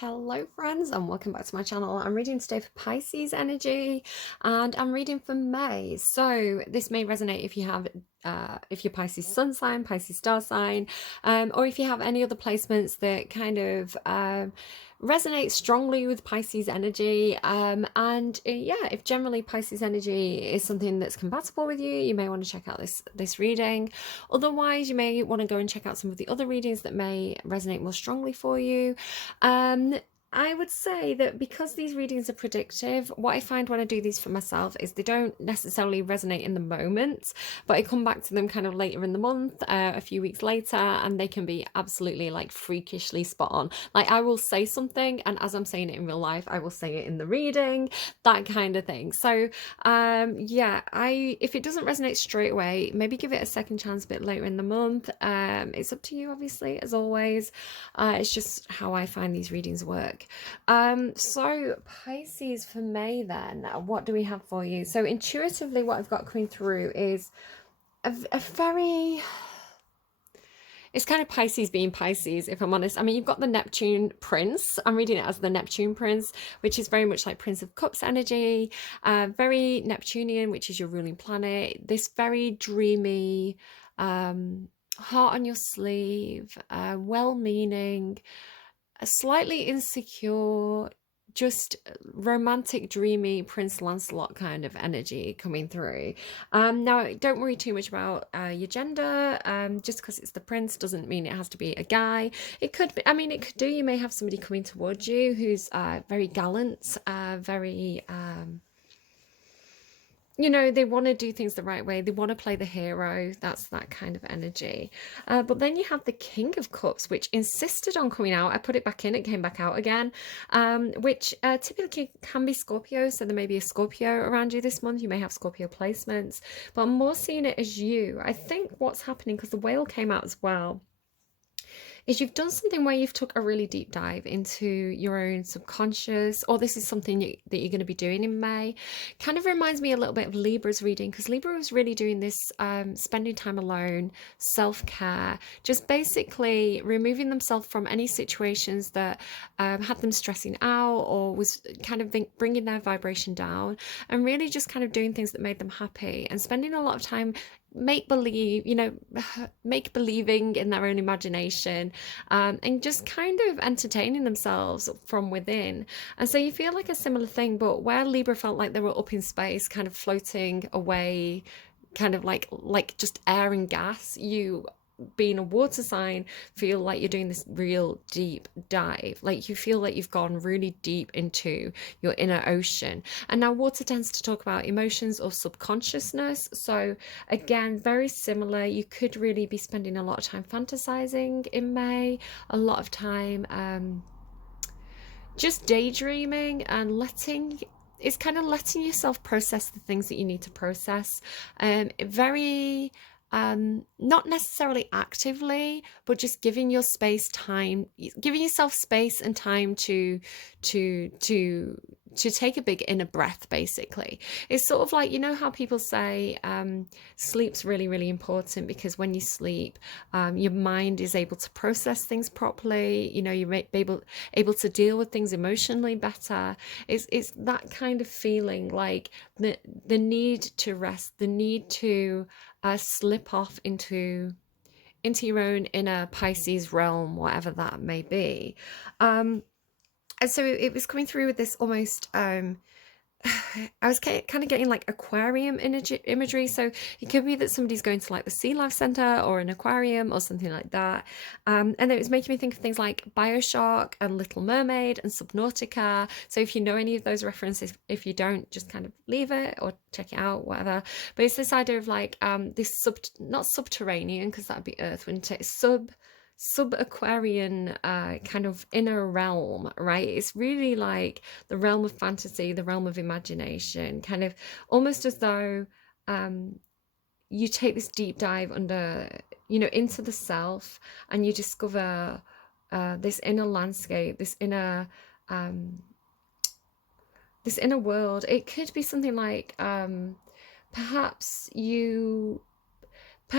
Hello friends and welcome back to my channel. I'm reading today for Pisces energy and I'm reading for May. So this may resonate if you have if you're Pisces sun sign, Pisces star sign, or if you have any other placements that kind of resonate strongly with Pisces energy. Yeah, if generally Pisces energy is something that's compatible with you, you may want to check out this reading. Otherwise, you may want to go and check out some of the other readings that may resonate more strongly for you. I would say that because these readings are predictive, what I find when I do these for myself is they don't necessarily resonate in the moment, but I come back to them kind of later in the month, a few weeks later, and they can be absolutely like freakishly spot on. Like I will say something, and as I'm saying it in real life, I will say it in the reading, that kind of thing. So yeah, if it doesn't resonate straight away, maybe give it a second chance a bit later in the month. It's up to you, obviously, as always. It's just how I find these readings work. So Pisces for May then, what do we have for you? So intuitively what I've got coming through is a very, it's kind of Pisces being Pisces, if I'm honest. I mean, you've got the Neptune Prince. I'm reading it as the Neptune Prince, which is very much like Prince of Cups energy, very Neptunian, which is your ruling planet. This very dreamy, heart on your sleeve, well-meaning, a slightly insecure, just romantic, dreamy Prince Lancelot kind of energy coming through. Now, don't worry too much about your gender. Just because it's the prince doesn't mean it has to be a guy. It could be, I mean, it could do. You may have somebody coming towards you who's very gallant, very they want to do things the right way. They want to play the hero. That's that kind of energy. But then you have the King of Cups, which insisted on coming out. I put it back in, it came back out again, which typically can be Scorpio. So there may be a Scorpio around you this month. You may have Scorpio placements, but I'm more seeing it as you. I think what's happening, because the whale came out as well, is you've done something where you've took a really deep dive into your own subconscious, or this is something that you're going to be doing in May. Kind of reminds me a little bit of Libra's reading, because Libra was really doing this spending time alone, self-care, just basically removing themselves from any situations that had them stressing out or was kind of bringing their vibration down, and really just kind of doing things that made them happy and spending a lot of time make believe, make believing in their own imagination, and just kind of entertaining themselves from within. And so you feel like a similar thing, but where Libra felt like they were up in space, kind of floating away, kind of like just air and gas, you being a water sign feel like you're doing this real deep dive, like you feel like you've gone really deep into your inner ocean. And now water tends to talk about emotions or subconsciousness, so again, very similar. You could really be spending a lot of time fantasizing in May, a lot of time just daydreaming and it's kind of letting yourself process the things that you need to process. Very not necessarily actively, but just giving giving yourself space and time to take a big inner breath. Basically, it's sort of like, how people say sleep's really, really important, because when you sleep, your mind is able to process things properly. You may be able to deal with things emotionally better. It's that kind of feeling, like the need to rest, the need to slip off into your own inner Pisces realm, whatever that may be. And so it was coming through with this almost I was kind of getting like aquarium imagery. So it could be that somebody's going to like the Sea Life Center or an aquarium or something like that. And then it was making me think of things like BioShock and Little Mermaid and Subnautica. So if you know any of those references, if you don't, just kind of leave it or check it out, whatever. But it's this idea of like this not subterranean, because that would be Earth, wouldn't it? Sub-Aquarian kind of inner realm, right? It's really like the realm of fantasy, the realm of imagination, kind of almost as though you take this deep dive into the self, and you discover this inner landscape, this inner world. It could be something like perhaps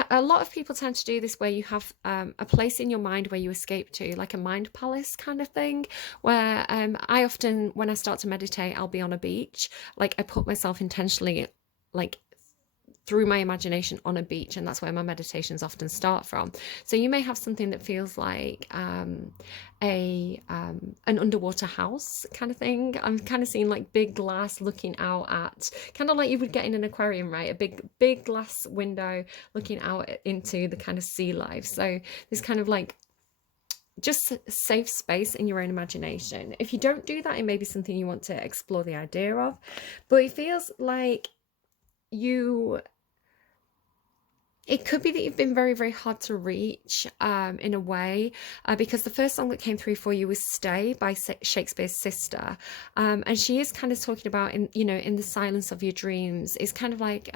a lot of people tend to do this where you have a place in your mind where you escape to, like a mind palace kind of thing, where I often, when I start to meditate, I'll be on a beach. Like I put myself intentionally, like through my imagination on a beach, and that's where my meditations often start from. So you may have something that feels like an underwater house kind of thing. I'm kind of seeing like big glass looking out at, kind of like you would get in an aquarium, right? A big glass window looking out into the kind of sea life. So this kind of like just safe space in your own imagination. If you don't do that, it may be something you want to explore the idea of, but it feels like you it could be that you've been very, very hard to reach in a way, because the first song that came through for you was Stay by Shakespeare's sister. And she is kind of talking about, in the silence of your dreams, it's kind of like,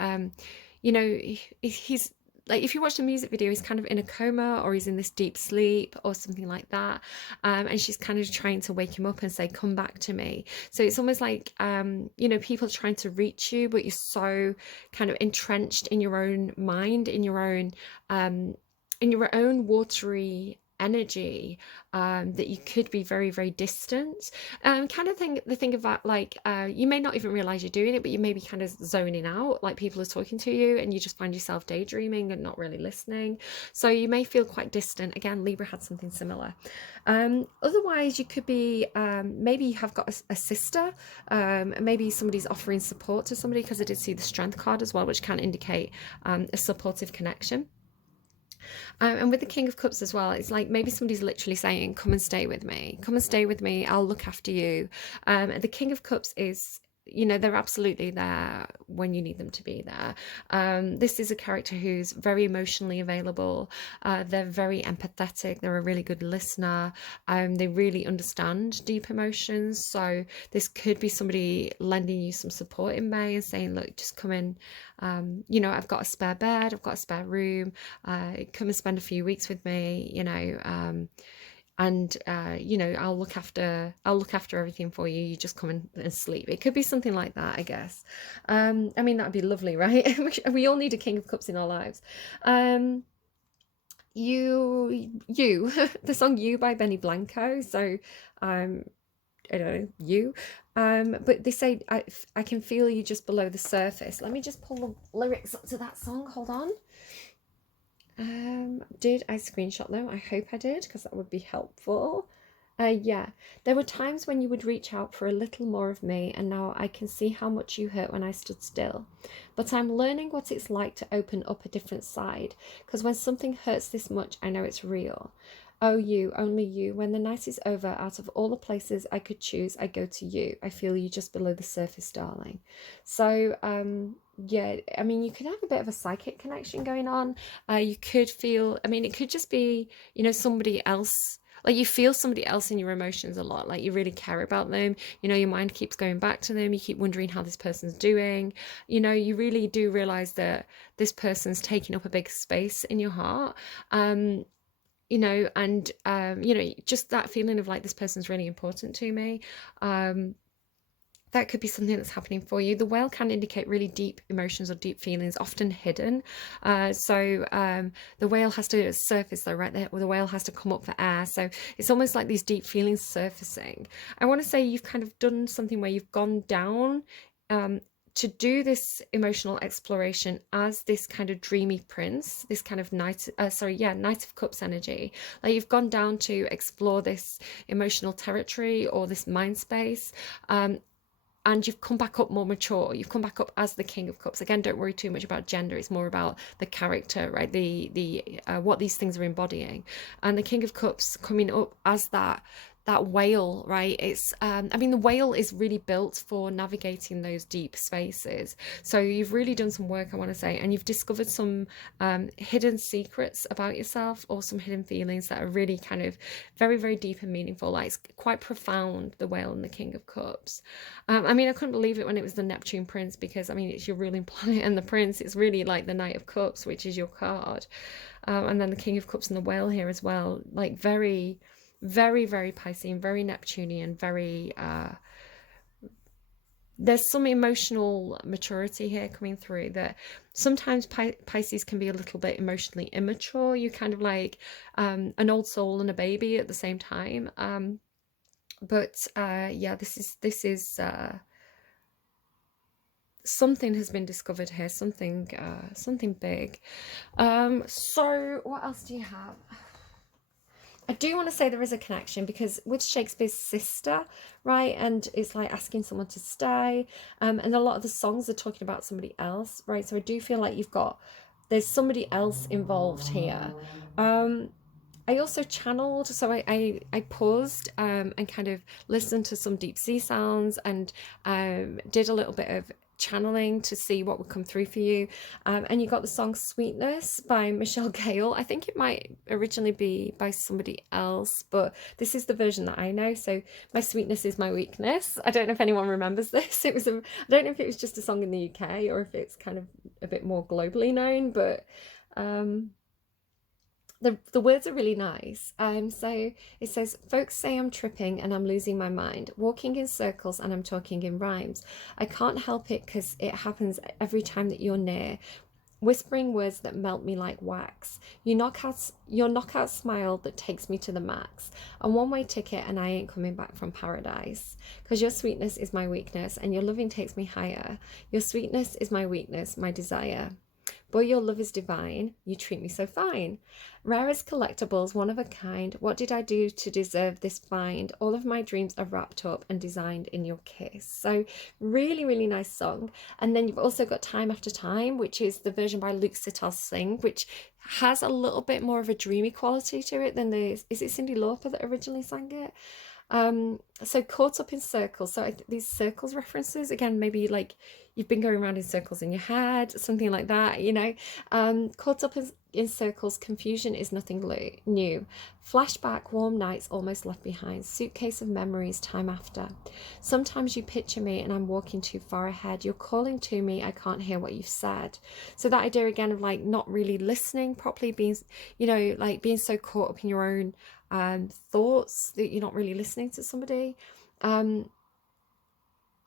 he's like, if you watch the music video, he's kind of in a coma, or he's in this deep sleep or something like that. And she's kind of trying to wake him up and say, come back to me. So it's almost like, people trying to reach you, but you're so kind of entrenched in your own mind, in your own watery energy, that you could be very, very distant. Kind of thing about like, you may not even realize you're doing it, but you may be kind of zoning out, like people are talking to you and you just find yourself daydreaming and not really listening. So you may feel quite distant. Again, Libra had something similar. Otherwise, you could be, maybe you have got a sister, maybe somebody's offering support to somebody, because I did see the Strength card as well, which can indicate a supportive connection. And with the King of Cups as well, it's like maybe somebody's literally saying, come and stay with me. Come and stay with me. I'll look after you. And the King of Cups is, they're absolutely there when you need them to be there. This is a character who's very emotionally available. They're very empathetic. They're a really good listener. They really understand deep emotions. So this could be somebody lending you some support in May and saying, look, just come in. I've got a spare bed. I've got a spare room. Come and spend a few weeks with me, and I'll look after everything for you. You just come and sleep. It could be something like that, I guess. That'd be lovely, right? We all need a King of Cups in our lives. The song You by Blanco. So I don't know, you. But they say, I can feel you just below the surface. Let me just pull the lyrics up to that song. Hold on. Did I screenshot them? I hope I did, because that would be helpful. Yeah, there were times when you would reach out for a little more of me, and now I can see how much you hurt when I stood still. But I'm learning what it's like to open up a different side, because when something hurts this much, I know it's real. Oh, you, only you. When the night is over, out of all the places I could choose, I go to you. I feel you just below the surface, darling. So, yeah, you could have a bit of a psychic connection going on. You could feel, it could just be, somebody else. Like you feel somebody else in your emotions a lot, like you really care about them. Your mind keeps going back to them. You keep wondering how this person's doing. You really do realize that this person's taking up a big space in your heart. Just that feeling of like, this person's really important to me. That could be something that's happening for you. The whale can indicate really deep emotions or deep feelings, often hidden. The whale has to surface though, right? The whale has to come up for air. So it's almost like these deep feelings surfacing. I want to say you've kind of done something where you've gone down to do this emotional exploration as this kind of dreamy prince, this kind of Knight of Cups energy. Like you've gone down to explore this emotional territory or this mind space. And you've come back up more mature. You've come back up as the King of Cups. Again, don't worry too much about gender. It's more about the character, right? The what these things are embodying. And the King of Cups coming up as that whale, right? It's the whale is really built for navigating those deep spaces. So you've really done some work, I want to say, and you've discovered some hidden secrets about yourself, or some hidden feelings that are really kind of very, very deep and meaningful. Like it's quite profound, the whale and the King of Cups. I couldn't believe it when it was the Neptune Prince, because it's your ruling planet, and the Prince is really like the Knight of Cups, which is your card. And then the King of Cups and the whale here as well, like very, very, very Piscean, very Neptunian, very there's some emotional maturity here coming through, that sometimes Pisces can be a little bit emotionally immature. You kind of like an old soul and a baby at the same time. But yeah, this is something has been discovered here, something big. So what else do you have? I do want to say there is a connection, because with Shakespeare's sister, right, and it's like asking someone to stay, and a lot of the songs are talking about somebody else, right? So I do feel like there's somebody else involved here. I also channeled, so I paused and kind of listened to some deep sea sounds, and did a little bit of channeling to see what would come through for you. And you got the song Sweetness by Michelle Gayle. I think it might originally be by somebody else, but this is the version that I know. So my sweetness is my weakness. I don't know if anyone remembers this. I don't know if it was just a song in the UK or if it's kind of a bit more globally known, but the words are really nice. So it says, folks say I'm tripping and I'm losing my mind, walking in circles and I'm talking in rhymes. I can't help it because it happens every time that you're near, whispering words that melt me like wax. Your knockout smile that takes me to the max. A one-way ticket and I ain't coming back from paradise. Because your sweetness is my weakness and your loving takes me higher. Your sweetness is my weakness, my desire. Boy, your love is divine. You treat me so fine. Rare as collectibles, one of a kind. What did I do to deserve this find? All of my dreams are wrapped up and designed in your kiss. So really, really nice song. And then you've also got Time After Time, which is the version by Sital Singh, which has a little bit more of a dreamy quality to it than is it Cyndi Lauper that originally sang it? So Caught Up in Circles. So these circles references, again, maybe like you've been going around in circles in your head, something like that, you know. Caught up in circles, confusion is nothing new. Flashback, warm nights almost left behind, suitcase of memories, time after. Sometimes you picture me and I'm walking too far ahead. You're calling to me, I can't hear what you've said. So that idea again of like not really listening properly, being, you know, like being so caught up in your own thoughts that you're not really listening to somebody.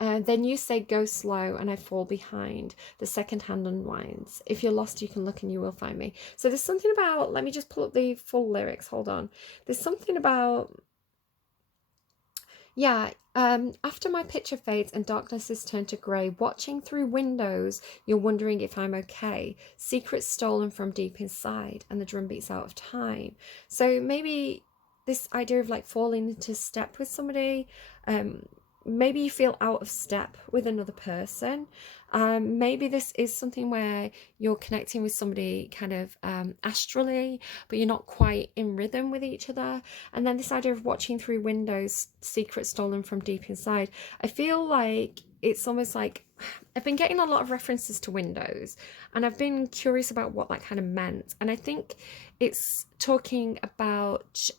Then you say go slow and I fall behind. The second hand unwinds. If you're lost, you can look and you will find me. So there's something about, let me just pull up the full lyrics. Hold on. There's something about, yeah, after my picture fades and darkness is turned to grey, watching through windows, you're wondering if I'm okay. Secrets stolen from deep inside and the drum beats out of time. So maybe this idea of like falling into step with somebody, maybe you feel out of step with another person. Maybe this is something where you're connecting with somebody kind of astrally, but you're not quite in rhythm with each other. And then this idea of watching through windows, secrets stolen from deep inside. I feel like it's almost like I've been getting a lot of references to windows, and I've been curious about what that kind of meant. And I think it's talking about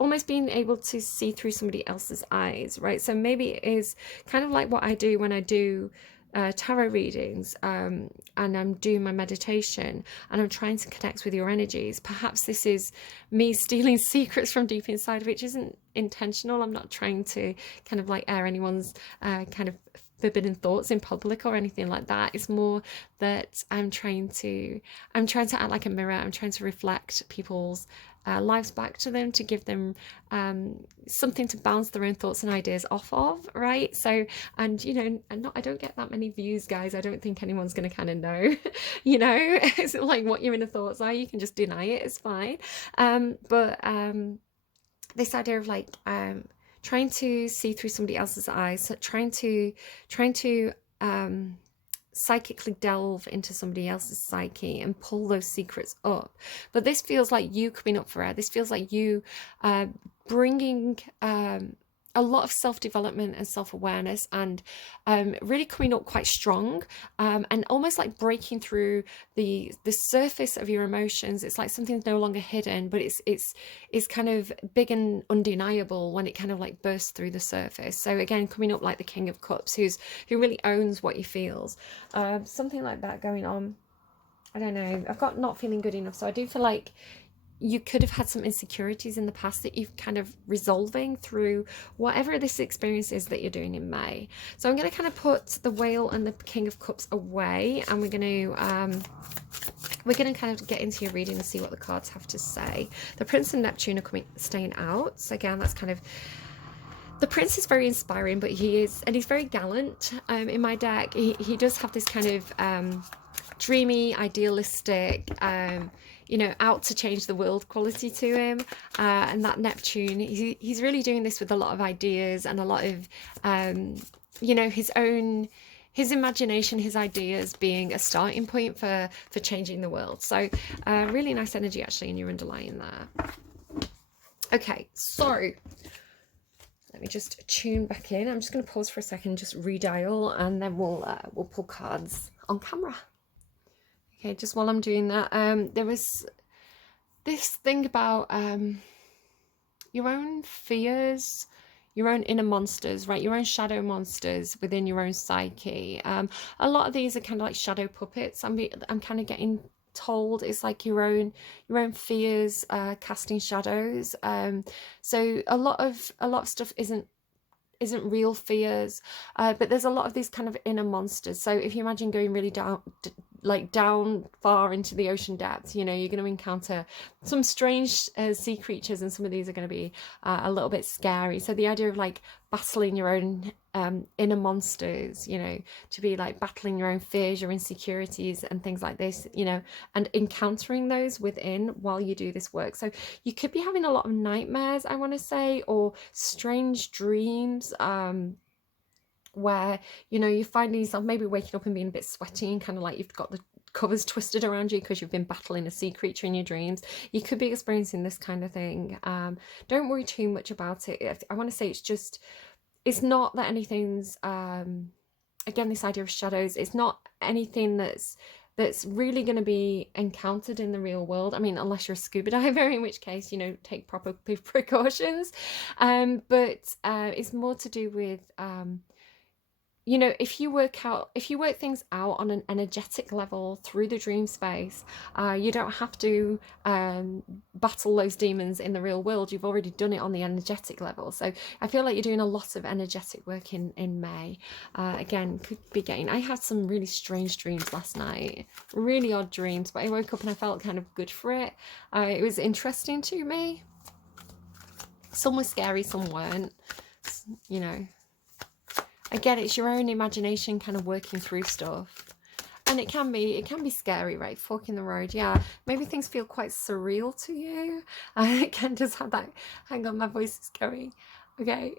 almost being able to see through somebody else's eyes, right? So maybe it is kind of like what I do when I do tarot readings, and I'm doing my meditation and I'm trying to connect with your energies. Perhaps this is me stealing secrets from deep inside, which isn't intentional. I'm not trying to kind of like air anyone's kind of forbidden thoughts in public or anything like that. It's more that I'm trying to act like a mirror. I'm trying to reflect people's lives back to them, to give them something to bounce their own thoughts and ideas off of, right? So, and you know, I don't get that many views, guys. I don't think anyone's going to kind of know, you know, it's like what your inner thoughts are. You can just deny it, it's fine. But this idea of like trying to see through somebody else's eyes, so trying to psychically delve into somebody else's psyche and pull those secrets up. But this feels like you coming up for air. This feels like you bringing a lot of self-development and self-awareness, and really coming up quite strong, and almost like breaking through the surface of your emotions. It's like something's no longer hidden, but it's kind of big and undeniable when it kind of like bursts through the surface. So again, coming up like the King of Cups, who really owns what he feels. Something like that going on. I don't know. I've got not feeling good enough, so I do feel like you could have had some insecurities in the past that you've kind of resolving through whatever this experience is that you're doing in May. So I'm going to kind of put the Whale and the King of Cups away, and we're going to kind of get into your reading and see what the cards have to say. The Prince and Neptune are staying out. So again, that's kind of, the Prince is very inspiring, but he's very gallant. In my deck, he does have this kind of dreamy, idealistic, you know, out to change the world quality to him. And that Neptune, he's really doing this with a lot of ideas and a lot of, you know, his imagination, his ideas being a starting point for changing the world. So really nice energy actually in your underlying there. Okay, so let me just tune back in. I'm just going to pause for a second, just redial, and then we'll pull cards on camera. Okay, just while I'm doing that, there was this thing about your own fears, your own inner monsters, right? Your own shadow monsters within your own psyche. A lot of these are kind of like shadow puppets. I'm kind of getting told it's like your own fears casting shadows. So a lot of stuff isn't real fears, but there's a lot of these kind of inner monsters. So if you imagine going really down far into the ocean depths, you know, you're going to encounter some strange sea creatures, and some of these are going to be a little bit scary. So the idea of like battling your own inner monsters, you know, to be like battling your own fears, your insecurities and things like this, you know, and encountering those within while you do this work. So you could be having a lot of nightmares, I want to say, or strange dreams, where, you know, you're finding yourself maybe waking up and being a bit sweaty and kind of like you've got the covers twisted around you because you've been battling a sea creature in your dreams. You could be experiencing this kind of thing. Don't worry too much about it. I want to say it's not that anything's again, this idea of shadows, it's not anything that's really going to be encountered in the real world. I mean, unless you're a scuba diver, in which case, you know, take proper precautions. But it's more to do with you know, if you work things out on an energetic level through the dream space, you don't have to battle those demons in the real world. You've already done it on the energetic level. So I feel like you're doing a lot of energetic work in May. Again, could be getting, I had some really strange dreams last night, really odd dreams, but I woke up and I felt kind of good for it. It was interesting to me. Some were scary, some weren't, you know. Again, it's your own imagination kind of working through stuff, and it can be scary, right? Fork in the road. Yeah, maybe things feel quite surreal to you. It can just have that. Hang on, my voice is going. Okay.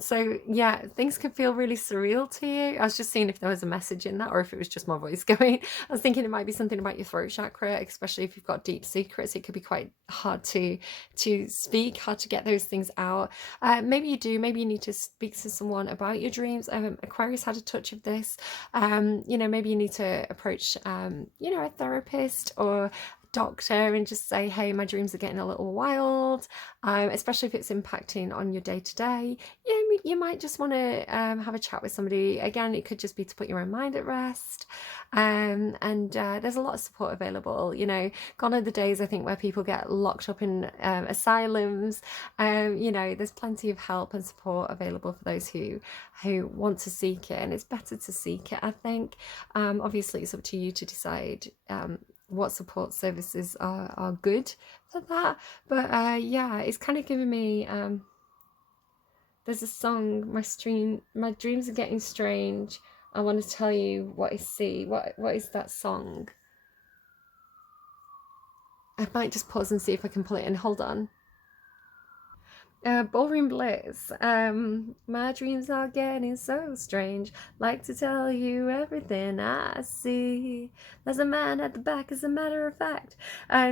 So yeah, things can feel really surreal to you. I was just seeing if there was a message in that, or if it was just my voice going. I was thinking it might be something about your throat chakra, especially if you've got deep secrets. It could be quite hard to speak, hard to get those things out. Maybe you do. Maybe you need to speak to someone about your dreams. Aquarius had a touch of this. You know, maybe you need to approach, you know, a therapist or doctor and just say, hey, my dreams are getting a little wild, especially if it's impacting on your day-to-day. You might just want to have a chat with somebody. Again, it could just be to put your own mind at rest, and there's a lot of support available. You know, gone are the days, I think, where people get locked up in asylums. You know, there's plenty of help and support available for those who want to seek it, and it's better to seek it, I think. Obviously it's up to you to decide what support services are good for that, but yeah, it's kind of giving me there's a song, my dreams are getting strange, I want to tell you what I see. What is that song? I might just pause and see if I can pull it in. Hold on. Ballroom Bliss. My dreams are getting so strange. Like to tell you everything I see. There's a man at the back, as a matter of fact.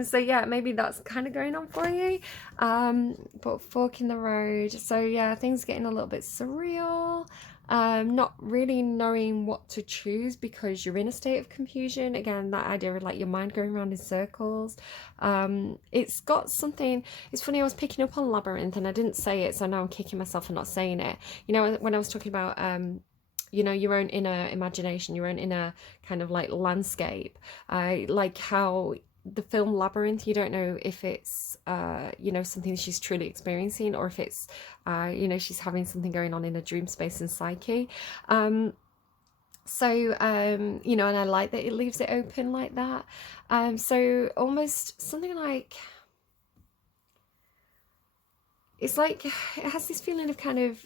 So yeah, maybe that's kind of going on for you. But fork in the road. So yeah, things getting a little bit surreal. Not really knowing what to choose because you're in a state of confusion. Again, that idea of like your mind going around in circles. It's got something, it's funny, I was picking up on labyrinth and I didn't say it, so now I'm kicking myself for not saying it. You know, when I was talking about you know, your own inner imagination, your own inner kind of like landscape, like how the film Labyrinth, you don't know if it's you know, something she's truly experiencing, or if it's you know, she's having something going on in a dream space and psyche. So you know, and I like that it leaves it open like that. So almost something like, it's like it has this feeling of kind of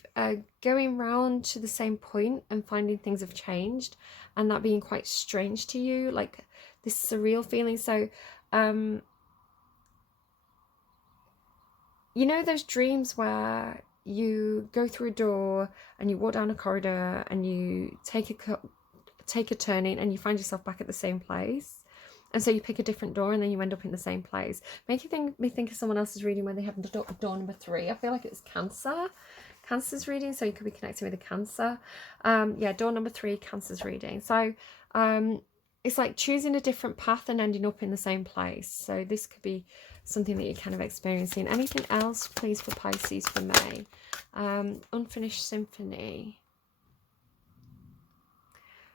going round to the same point and finding things have changed, and that being quite strange to you, like this surreal feeling. So you know those dreams where you go through a door and you walk down a corridor and you take a turning and you find yourself back at the same place, and so you pick a different door and then you end up in the same place. Me think of someone else's reading where they have door number 3. I feel like it's Cancer's reading, so you could be connecting with a Cancer. Yeah, door number 3, Cancer's reading. So it's like choosing a different path and ending up in the same place. So this could be something that you're kind of experiencing. Anything else, please, for Pisces for May? Unfinished symphony.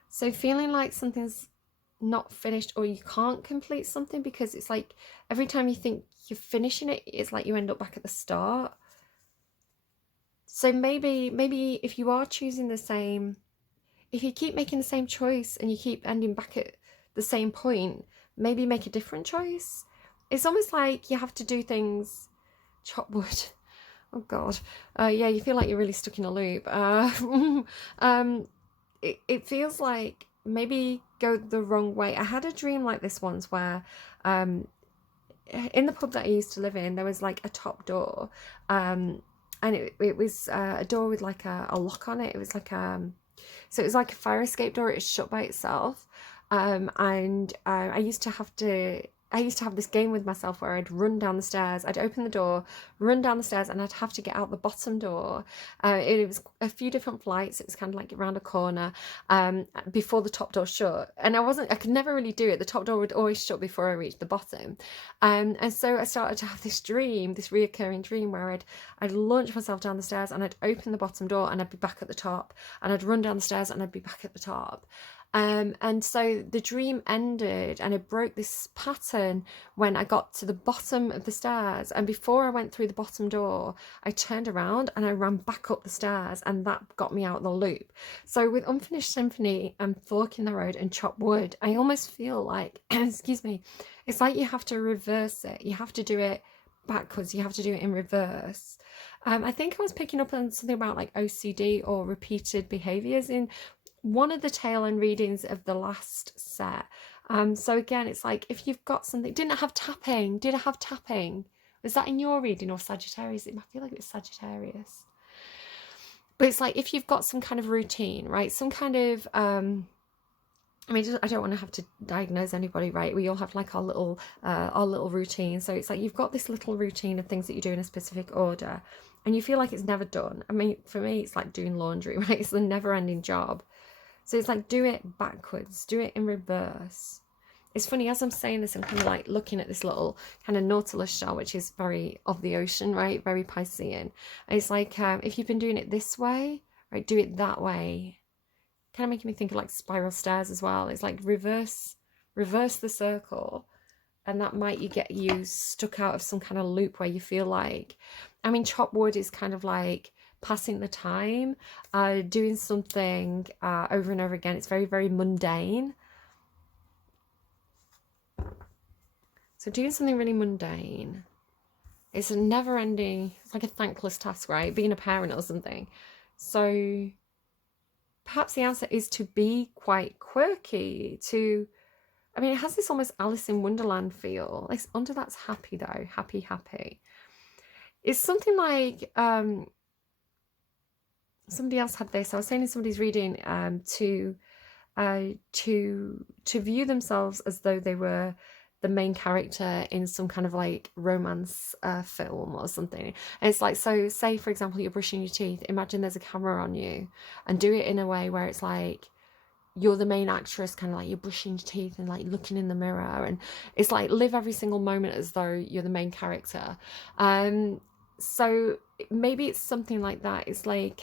So feeling like something's not finished, or you can't complete something, because it's like every time you think you're finishing it, it's like you end up back at the start. So maybe if you are choosing the same, if you keep making the same choice and you keep ending back at the same point, maybe make a different choice. It's almost like you have to do things, chop wood. Oh God. Yeah, you feel like you're really stuck in a loop. It feels like maybe go the wrong way. I had a dream like this once where in the pub that I used to live in, there was like a top door, and it was a door with like a lock on it. It was like so it was like a fire escape door. It was shut by itself, and I used to have this game with myself where I'd run down the stairs, I'd open the door, run down the stairs, and I'd have to get out the bottom door. It was a few different flights. It was kind of like around a corner before the top door shut. And I could never really do it. The top door would always shut before I reached the bottom. And so I started to have this reoccurring dream where I'd launch myself down the stairs and I'd open the bottom door and I'd be back at the top. And I'd run down the stairs and I'd be back at the top. And so the dream ended, and it broke this pattern when I got to the bottom of the stairs. And before I went through the bottom door, I turned around and I ran back up the stairs, and that got me out of the loop. So with Unfinished Symphony and Forking the Road and Chop Wood, I almost feel like, excuse me, it's like you have to reverse it. You have to do it backwards. You have to do it in reverse. I think I was picking up on something about like OCD or repeated behaviors in one of the tail end readings of the last set. So again, it's like if you've got something, did I have tapping? Was that in your reading or Sagittarius? I feel like it was Sagittarius. But it's like if you've got some kind of routine, right? Some kind of I mean, I don't want to have to diagnose anybody, right? We all have like our little routine. So it's like you've got this little routine of things that you do in a specific order, and you feel like it's never done. I mean, for me, it's like doing laundry, right? It's a never-ending job. So it's like, do it backwards, do it in reverse. It's funny, as I'm saying this, I'm kind of like looking at this little kind of Nautilus shell, which is very of the ocean, right? Very Piscean. And it's like, if you've been doing it this way, right, do it that way. Kind of making me think of like spiral stairs as well. It's like reverse the circle. And that might get you stuck out of some kind of loop where you feel like, I mean, chop wood is kind of like passing the time, doing something over and over again. It's very, very mundane. So doing something really mundane, it's a never ending, it's like a thankless task, right? Being a parent or something. So perhaps the answer is to be quite quirky, I mean, it has this almost Alice in Wonderland feel. Like under that's happy though, happy. It's something like, somebody else had this. I was saying in somebody's reading to view themselves as though they were the main character in some kind of like romance film or something. And it's like, so say for example you're brushing your teeth, imagine there's a camera on you, and do it in a way where it's like you're the main actress, kind of like you're brushing your teeth and like looking in the mirror, and it's like live every single moment as though you're the main character. So maybe it's something like that. It's like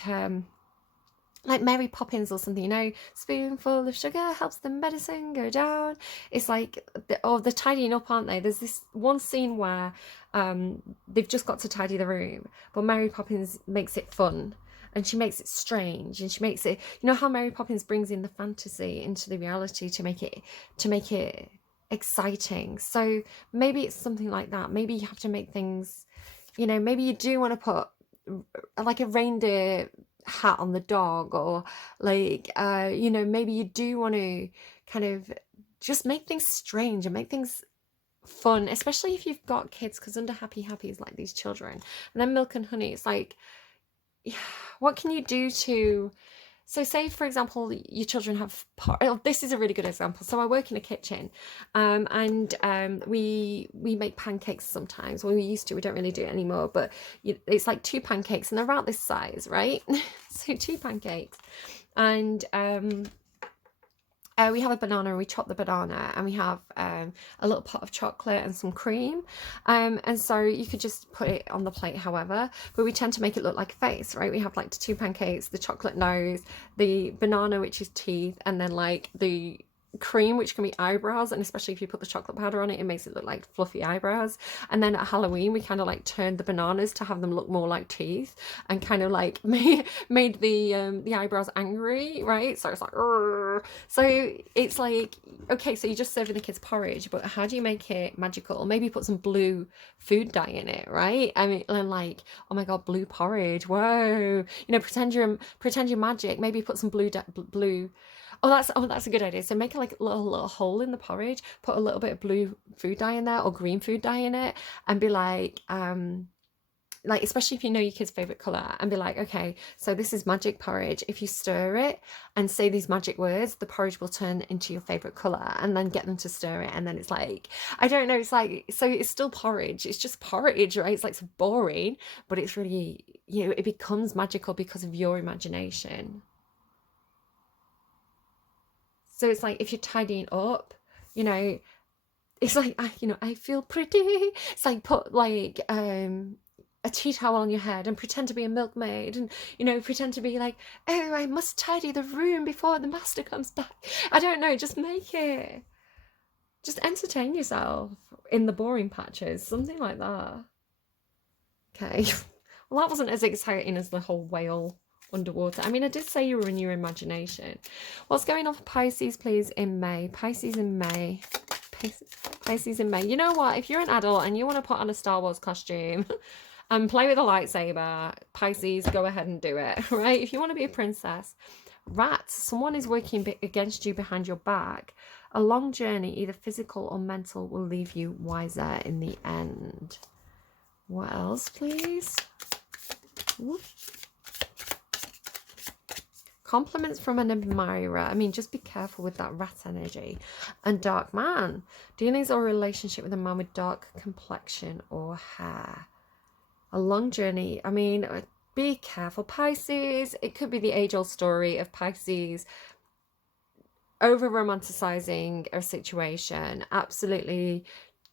like Mary Poppins or something, you know, spoonful of sugar helps the medicine go down. It's like, they're tidying up, aren't they? There's this one scene where they've just got to tidy the room, but Mary Poppins makes it fun. And she makes it strange, and she makes it, you know how Mary Poppins brings in the fantasy into the reality to make it exciting. So maybe it's something like that. Maybe you have to make things, you know, maybe you do want to put like a reindeer hat on the dog, or like you know, maybe you do want to kind of just make things strange and make things fun, especially if you've got kids, because under happy is like these children. And then milk and honey, it's like, what can you do to, so say for example your children have this is a really good example. So I work in a kitchen, and we make pancakes sometimes. Well, we used to, we don't really do it anymore, but it's like 2 pancakes, and they're about this size, right? So 2 pancakes, and we have a banana, and we chop the banana, and we have a little pot of chocolate and some cream, and so you could just put it on the plate however, but we tend to make it look like a face, right? We have like the 2 pancakes, the chocolate nose, the banana, which is teeth, and then like the cream, which can be eyebrows, and especially if you put the chocolate powder on it, it makes it look like fluffy eyebrows. And then at Halloween we kind of like turned the bananas to have them look more like teeth, and kind of like made the eyebrows angry, right? So it's like, Urgh. So it's like, okay, so you're just serving the kids porridge, but how do you make it magical? Maybe put some blue food dye in it, right? I mean, and like, oh my god, blue porridge, whoa, you know, pretend you're magic. Maybe put some blue. Oh, that's a good idea. So make like a little hole in the porridge, put a little bit of blue food dye in there, or green food dye in it, and be like especially if you know your kid's favorite color, and be like, okay, so this is magic porridge. If you stir it and say these magic words, the porridge will turn into your favorite color, and then get them to stir it, and then it's like, I don't know, it's like, so it's still porridge. It's just porridge, right? It's like so boring, but it's really, you know, it becomes magical because of your imagination. So it's like, if you're tidying up, you know, it's like, I feel pretty. It's like, put like a tea towel on your head and pretend to be a milkmaid, and, you know, pretend to be like, oh, I must tidy the room before the master comes back. I don't know, just make it, just entertain yourself in the boring patches, something like that. Okay. Well, that wasn't as exciting as the whole whale underwater. I mean, I did say you were in your imagination. What's going on for Pisces, please, in May? Pisces in May. Pisces in May. You know what? If you're an adult and you want to put on a Star Wars costume and play with a lightsaber, Pisces, go ahead and do it, right? If you want to be a princess. Rats, someone is working against you behind your back. A long journey, either physical or mental, will leave you wiser in the end. What else, please? Ooh. Compliments from an admirer. I mean, just be careful with that rat energy. And dark man. Dealings or relationship with a man with dark complexion or hair. A long journey. I mean, be careful, Pisces. It could be the age-old story of Pisces over-romanticizing a situation. Absolutely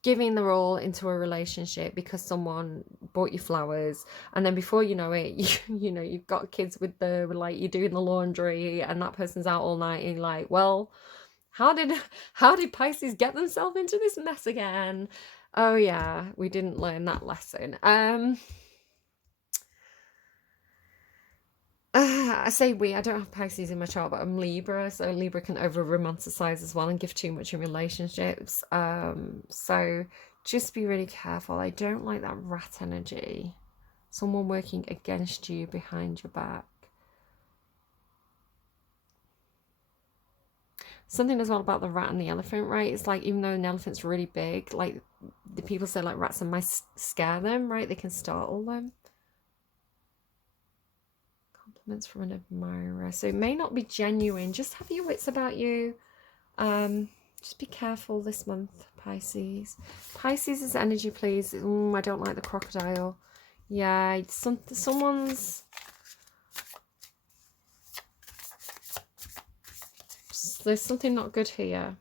giving their all into a relationship because someone bought you flowers, and then before you know it, you know, you've got kids with like, you're doing the laundry and that person's out all night, and you're like, well, how did Pisces get themselves into this mess again? Oh yeah, we didn't learn that lesson. I say we, I don't have Pisces in my chart, but I'm Libra, so Libra can over romanticize as well and give too much in relationships. So just be really careful. I don't like that rat energy. Someone working against you behind your back. Something as well about the rat and the elephant, right? It's like, even though an elephant's really big, like the people say like rats might scare them, right? They can startle them. Compliments from an admirer. So it may not be genuine. Just have your wits about you. Just be careful this month, Pisces. Pisces' energy, please. I don't like the crocodile. Yeah, someone's... There's something not good here.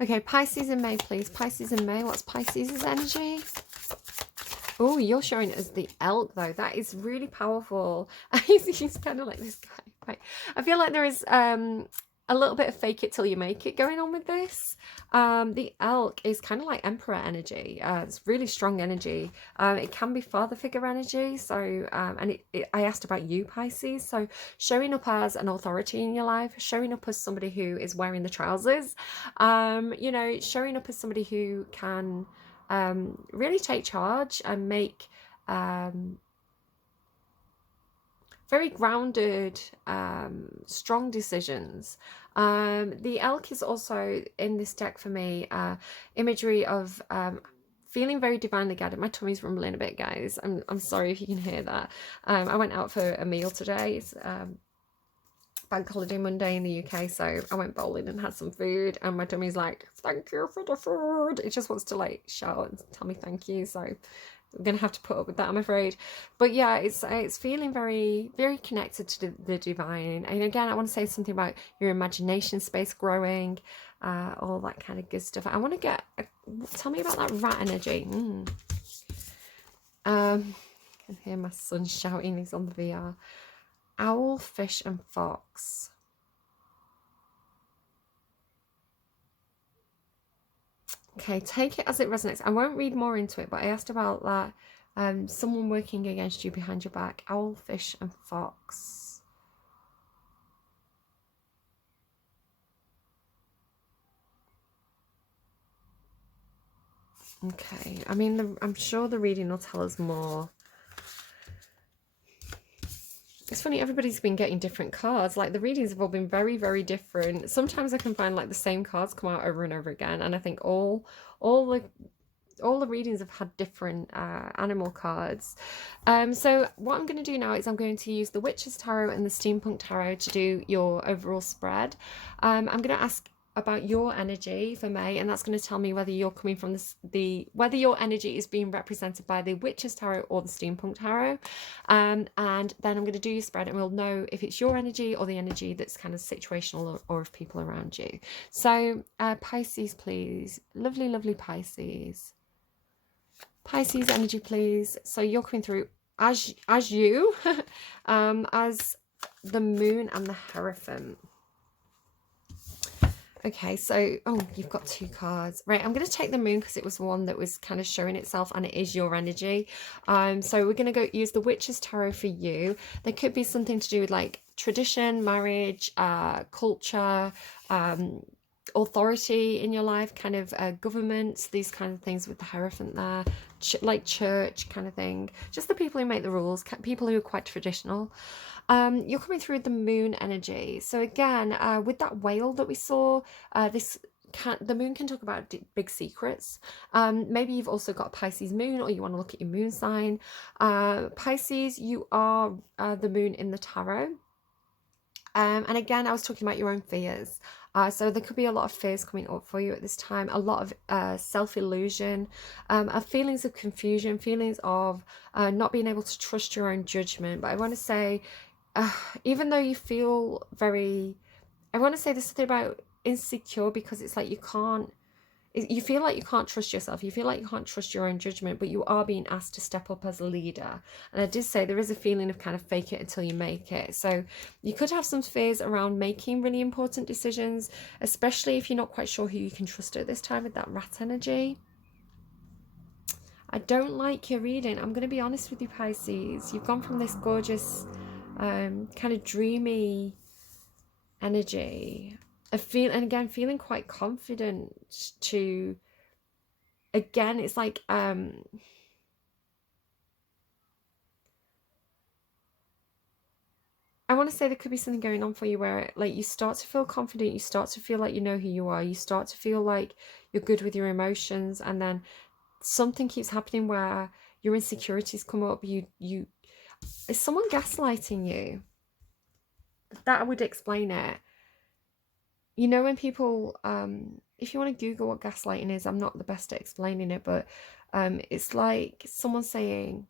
Okay, Pisces in May, please. Pisces in May. What's Pisces' energy? Oh, you're showing us the elk though. That is really powerful. He's kind of like this guy. Right. I feel like there is a little bit of fake it till you make it going on with this. The elk is kind of like emperor energy. It's really strong energy. It can be father figure energy. So, and I asked about you, Pisces. So showing up as an authority in your life, showing up as somebody who is wearing the trousers, you know, showing up as somebody who can really take charge and make very grounded, strong decisions. The elk is also in this deck for me, imagery of feeling very divinely guided. My tummy's rumbling a bit, guys. I'm sorry if you can hear that. I went out for a meal today. It's bank holiday Monday in the UK, so I went bowling and had some food, and my tummy's like, thank you for the food. It just wants to like shout and tell me thank you, so I'm gonna have to put up with that, I'm afraid. But yeah, it's feeling very, very connected to the divine. And again, I want to say something about your imagination space growing, all that kind of good stuff. I want to get tell me about that rat energy. I can hear my son shouting. He's on the VR. Owl, fish, and fox. Okay, take it as it resonates. I won't read more into it, but I asked about that. Someone working against you behind your back. Owl, fish, and fox. Okay, I mean, I'm sure the reading will tell us more. It's funny, everybody's been getting different cards. Like, the readings have all been very, very different. Sometimes I can find like the same cards come out over and over again, and I think all the readings have had different animal cards. So what I'm going to do now is I'm going to use the Witch's Tarot and the Steampunk Tarot to do your overall spread. I'm going to ask about your energy for May, and that's going to tell me whether you're coming from whether your energy is being represented by the Witch's Tarot or the Steampunk Tarot. And then I'm going to do your spread, and we'll know if it's your energy or the energy that's kind of situational, or of people around you. So Pisces, please. Lovely, lovely Pisces. Pisces energy, please. So you're coming through as you, as the Moon and the Hierophant. Okay, so, oh, you've got two cards. Right, I'm going to take the Moon because it was one that was kind of showing itself, and it is your energy. So we're going to go use the Witch's Tarot for you. There could be something to do with like tradition, marriage, culture, authority in your life, kind of government, these kind of things with the Hierophant there, like church kind of thing. Just the people who make the rules, people who are quite traditional. You're coming through the Moon energy. So again, with that whale that we saw, the Moon can talk about big secrets. Maybe you've also got a Pisces Moon, or you want to look at your moon sign. Pisces, you are the Moon in the tarot. And again, I was talking about your own fears. So there could be a lot of fears coming up for you at this time, a lot of self-illusion, feelings of confusion, feelings of not being able to trust your own judgment. But I want to say, even though you feel I want to say there's something about insecure, because it's like you feel like you can't trust yourself. You feel like you can't trust your own judgment, but you are being asked to step up as a leader. And I did say there is a feeling of kind of fake it until you make it. So you could have some fears around making really important decisions, especially if you're not quite sure who you can trust at this time with that rat energy. I don't like your reading. I'm going to be honest with you, Pisces. You've gone from this gorgeous, kind of dreamy energy. And again, feeling quite confident to, again, it's like, I want to say there could be something going on for you where like you start to feel confident, you start to feel like you know who you are, you start to feel like you're good with your emotions, and then something keeps happening where your insecurities come up. Is someone gaslighting you? That would explain it. You know, when people, if you want to Google what gaslighting is, I'm not the best at explaining it, but it's like someone saying,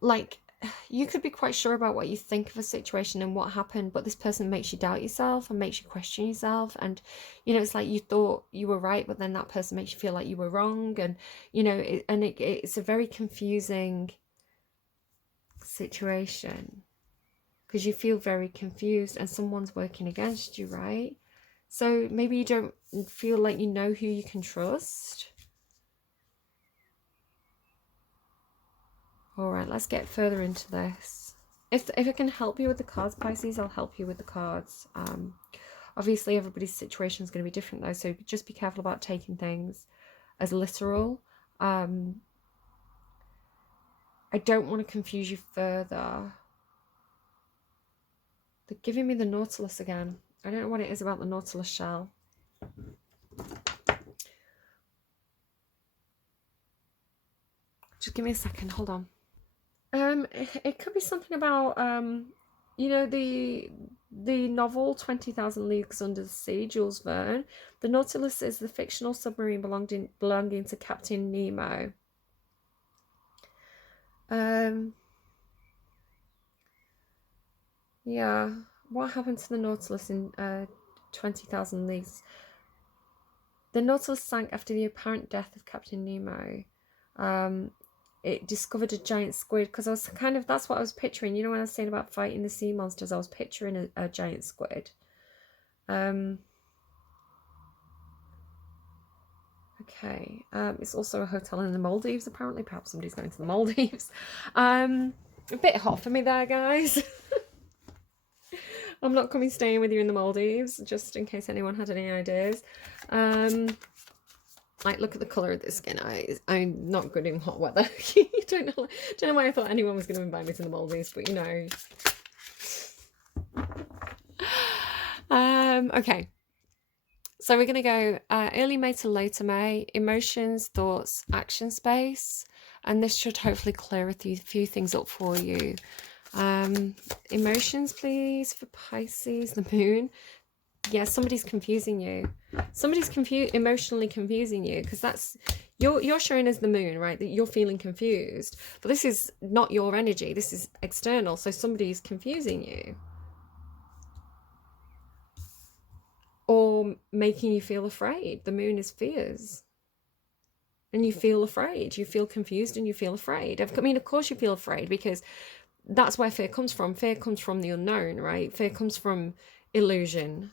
like, you could be quite sure about what you think of a situation and what happened, but this person makes you doubt yourself and makes you question yourself. And, you know, it's like you thought you were right, but then that person makes you feel like you were wrong. And, you know, it's a very confusing situation because you feel very confused and someone's working against you, right? So maybe you don't feel like you know who you can trust. All right, let's get further into this. If I can help you with the cards, Pisces, I'll help you with the cards. Obviously, everybody's situation is going to be different, though, so just be careful about taking things as literal. I don't want to confuse you further. They're giving me the Nautilus again. I don't know what it is about the Nautilus shell. Just give me a second, hold on. It could be something about you know, the novel 20,000 Leagues Under the Sea, Jules Verne. The Nautilus is the fictional submarine belonging to Captain Nemo. Yeah, what happened to the Nautilus in 20,000 Leagues? The Nautilus sank after the apparent death of Captain Nemo. It discovered a giant squid, because I was kind of, that's what I was picturing. You know, when I was saying about fighting the sea monsters, I was picturing a giant squid. Okay, it's also a hotel in the Maldives, apparently. Perhaps somebody's going to the Maldives. A bit hot for me there, guys. I'm not coming staying with you in the Maldives, just in case anyone had any ideas. Like, look at the colour of the skin. I'm not good in hot weather. don't know why I thought anyone was going to invite me to the Maldives, but you know. Okay. So we're going to go early May to later May, emotions, thoughts, action space. And this should hopefully clear a few things up for you. Emotions, please, for Pisces, the moon. Yeah, somebody's confusing you. Somebody's emotionally confusing you, because that's you're showing as the moon, right? That you're feeling confused, but this is not your energy. This is external. So somebody's confusing you or making you feel afraid. The moon is fears, and you feel afraid. You feel confused, and you feel afraid. I mean, of course you feel afraid, because that's where fear comes from. Fear comes from the unknown, right? Fear comes from illusion.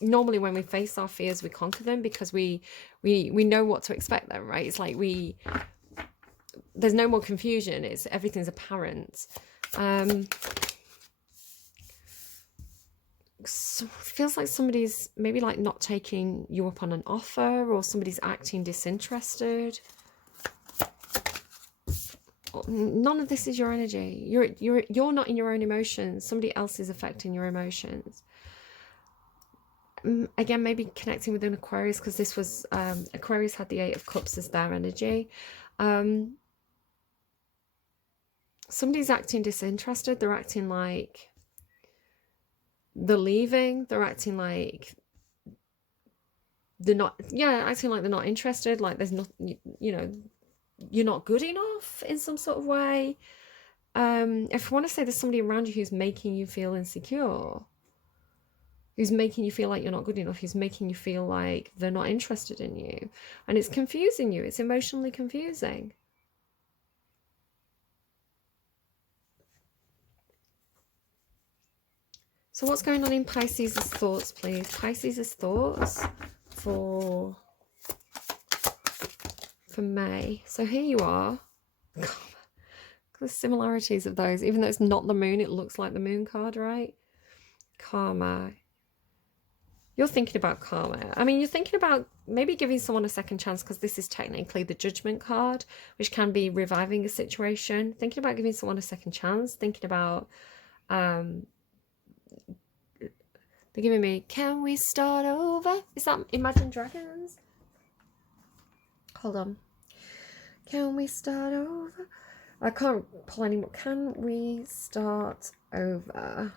Normally when we face our fears, we conquer them because we know what to expect then, right? It's like there's no more confusion. Everything's apparent. So it feels like somebody's maybe like not taking you up on an offer, or somebody's acting disinterested. None of this is your energy. You're not in your own emotions. Somebody else is affecting your emotions. Again, maybe connecting with an Aquarius, because this was Aquarius had the 8 of Cups as their energy. Somebody's acting disinterested. They're acting like they're leaving. They're acting like they're not. Yeah, acting like they're not interested. Like there's not. You know, you're not good enough in some sort of way. If I want to say there's somebody around you who's making you feel insecure, who's making you feel like you're not good enough, who's making you feel like they're not interested in you, and it's confusing you. It's emotionally confusing. So what's going on in Pisces' thoughts, please? Pisces' thoughts for May. So here you are. The similarities of those, even though it's not the moon, it looks like the moon card, right? Karma. You're thinking about karma. I mean, you're thinking about maybe giving someone a second chance, because this is technically the Judgment card, which can be reviving a situation. Thinking about giving someone a second chance. Thinking about they're giving me, can we start over? Is that Imagine Dragons? Hold on. Can we start over? I can't pull any more. Can we start over? I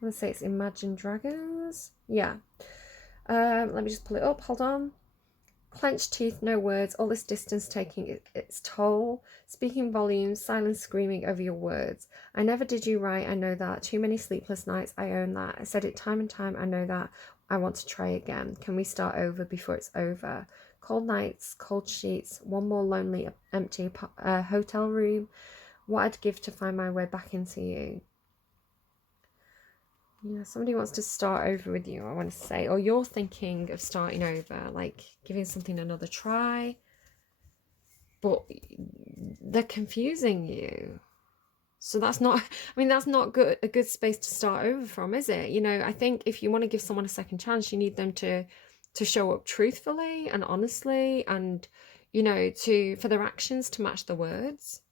want to say it's Imagine Dragons. Yeah. Let me just pull it up. Hold on. Clenched teeth, no words, all this distance taking its toll, speaking volumes, silence screaming over your words. I never did you right, I know that. Too many sleepless nights, I own that. I said it time and time, I know that. I want to try again. Can we start over before it's over? Cold nights, cold sheets, one more lonely, empty hotel room. What I'd give to find my way back into you. Yeah, somebody wants to start over with you, I want to say. Or you're thinking of starting over, like giving something another try. But they're confusing you. So that's not, I mean, that's not a good space to start over from, is it? You know, I think if you want to give someone a second chance, you need them to show up truthfully and honestly, and, you know, for their actions to match the words.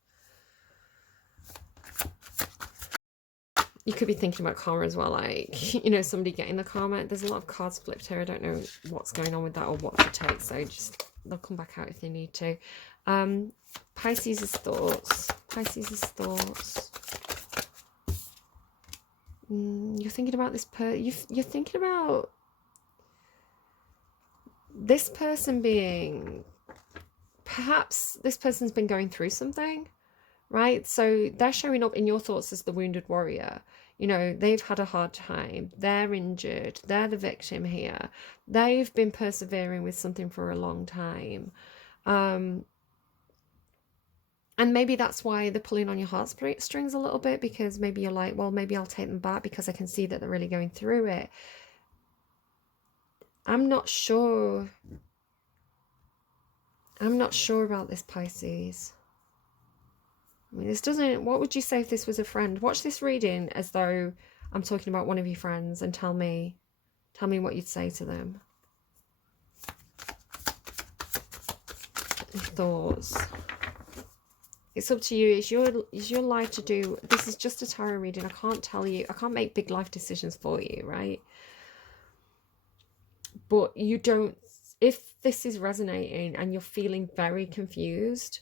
You could be thinking about karma as well, like, you know, somebody getting the karma. There's a lot of cards flipped here. I don't know what's going on with that or what to take, so just they'll come back out if they need to. Pisces' thoughts. Pisces' thoughts. You're thinking about this you're thinking about this person being, perhaps this person's been going through something, right? So they're showing up in your thoughts as the wounded warrior. You know, they've had a hard time. They're injured. They're the victim here. They've been persevering with something for a long time. And maybe that's why they're pulling on your heartstrings a little bit, because maybe you're like, well, maybe I'll take them back because I can see that they're really going through it. I'm not sure. I'm not sure about this, Pisces. I mean, this doesn't, what would you say if this was a friend? Watch this reading as though I'm talking about one of your friends, and tell me what you'd say to them. Thoughts. It's up to you. It's your life to do. This is just a tarot reading. I can't tell you. I can't make big life decisions for you, right? But you don't, if this is resonating and you're feeling very confused,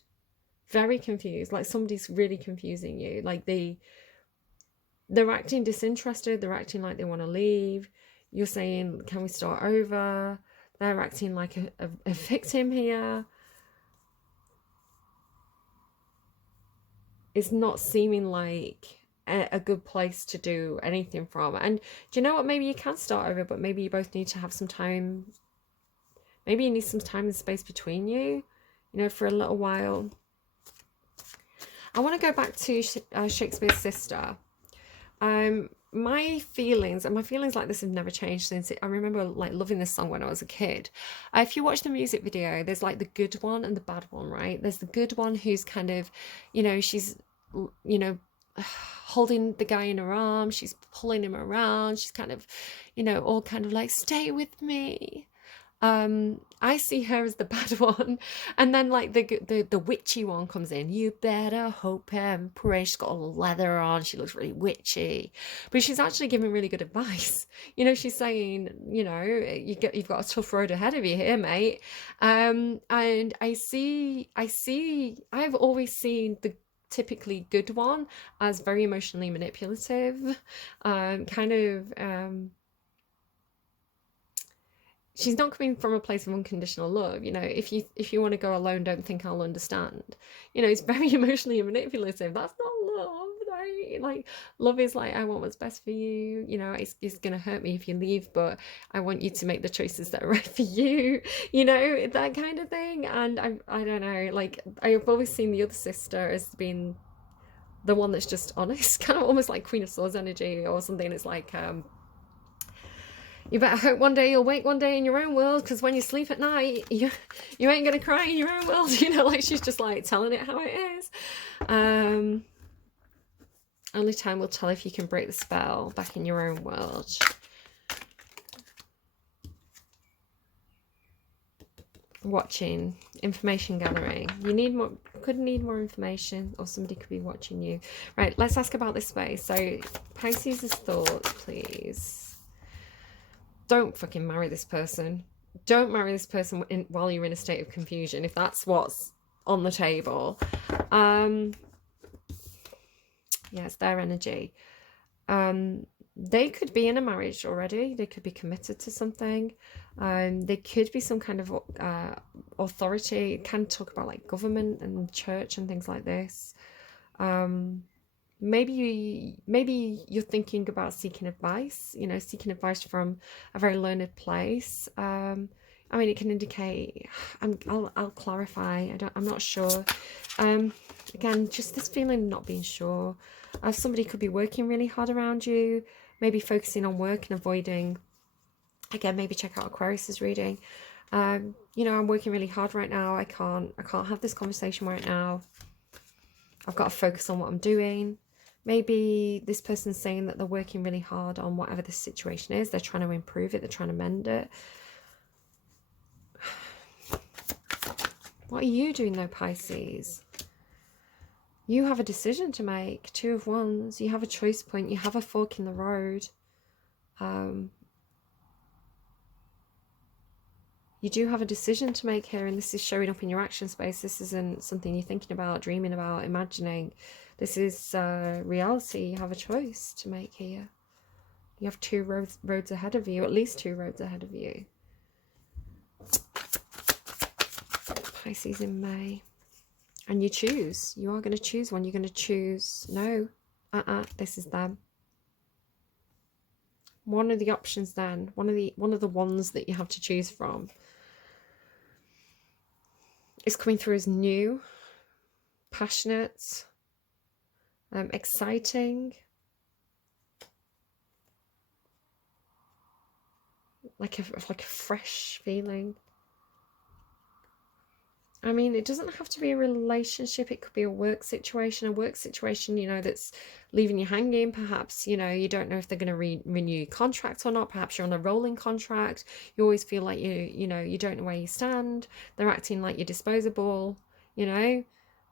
like somebody's really confusing you, like they're acting disinterested, they're acting like they want to leave, you're saying, can we start over? They're acting like a victim here. It's not seeming like a good place to do anything from. And do you know what? Maybe you can start over, but maybe you both need to have some time. Maybe you need some time and space between you, you know, for a little while. I want to go back to Shakespeare's sister. My feelings like this have never changed since I remember like loving this song when I was a kid. If you watch the music video, there's like the good one and the bad one, right? There's the good one who's kind of, you know, she's, you know, holding the guy in her arms, she's pulling him around, she's kind of, you know, all kind of like, stay with me. I see her as the bad one, and then like the witchy one comes in. You better hope and pray. She's got all leather on, she looks really witchy, but she's actually giving really good advice. You know, she's saying, you know, you've got a tough road ahead of you here, mate. And I've always seen the typically good one as very emotionally manipulative, she's not coming from a place of unconditional love. You know, if you want to go alone, don't think I'll understand. You know, it's very emotionally manipulative. That's not love, right? Like, love is like, I want what's best for you. You know, it's going to hurt me if you leave, but I want you to make the choices that are right for you. You know, that kind of thing. And I don't know, like, I've always seen the other sister as being the one that's just honest, kind of almost like Queen of Swords energy or something. It's like, you better hope one day you'll wake one day in your own world, because when you sleep at night, you ain't gonna cry in your own world. You know, like she's just like telling it how it is. Only time will tell if you can break the spell back in your own world. Watching, information gathering. You need more, could need more information, or somebody could be watching you. Right, let's ask about this space. So Pisces' thoughts, please. Don't fucking marry this person. Don't marry this person while you're in a state of confusion, if that's what's on the table. Yeah, it's their energy. They could be in a marriage already. They could be committed to something. They could be some kind of authority. It can talk about like government and church and things like this. Maybe you're thinking about seeking advice. You know, seeking advice from a very learned place. I mean, it can indicate. I'll clarify. I'm not sure. Again, just this feeling of not being sure. Somebody could be working really hard around you, maybe focusing on work and avoiding. Again, maybe check out Aquarius's reading. You know, I'm working really hard right now. I can't have this conversation right now. I've got to focus on what I'm doing. Maybe this person's saying that they're working really hard on whatever the situation is. They're trying to improve it. They're trying to mend it. What are you doing though, Pisces? You have a decision to make. Two of Wands. You have a choice point. You have a fork in the road. You do have a decision to make here, and this is showing up in your action space. This isn't something you're thinking about, dreaming about, imagining. This is reality. You have a choice to make here. You have two roads ahead of you, at least two roads ahead of you. Pisces in May. And you choose. You are going to choose one. You're going to choose, no, this is them. One of the options then, one of the ones that you have to choose from is coming through as new, passionate, exciting, like a fresh feeling. I mean, it doesn't have to be a relationship. It could be a work situation, you know, that's leaving you hanging. Perhaps, you know, you don't know if they're going to renew your contract or not. Perhaps you're on a rolling contract. You always feel like you know, you don't know where you stand. They're acting like you're disposable, you know,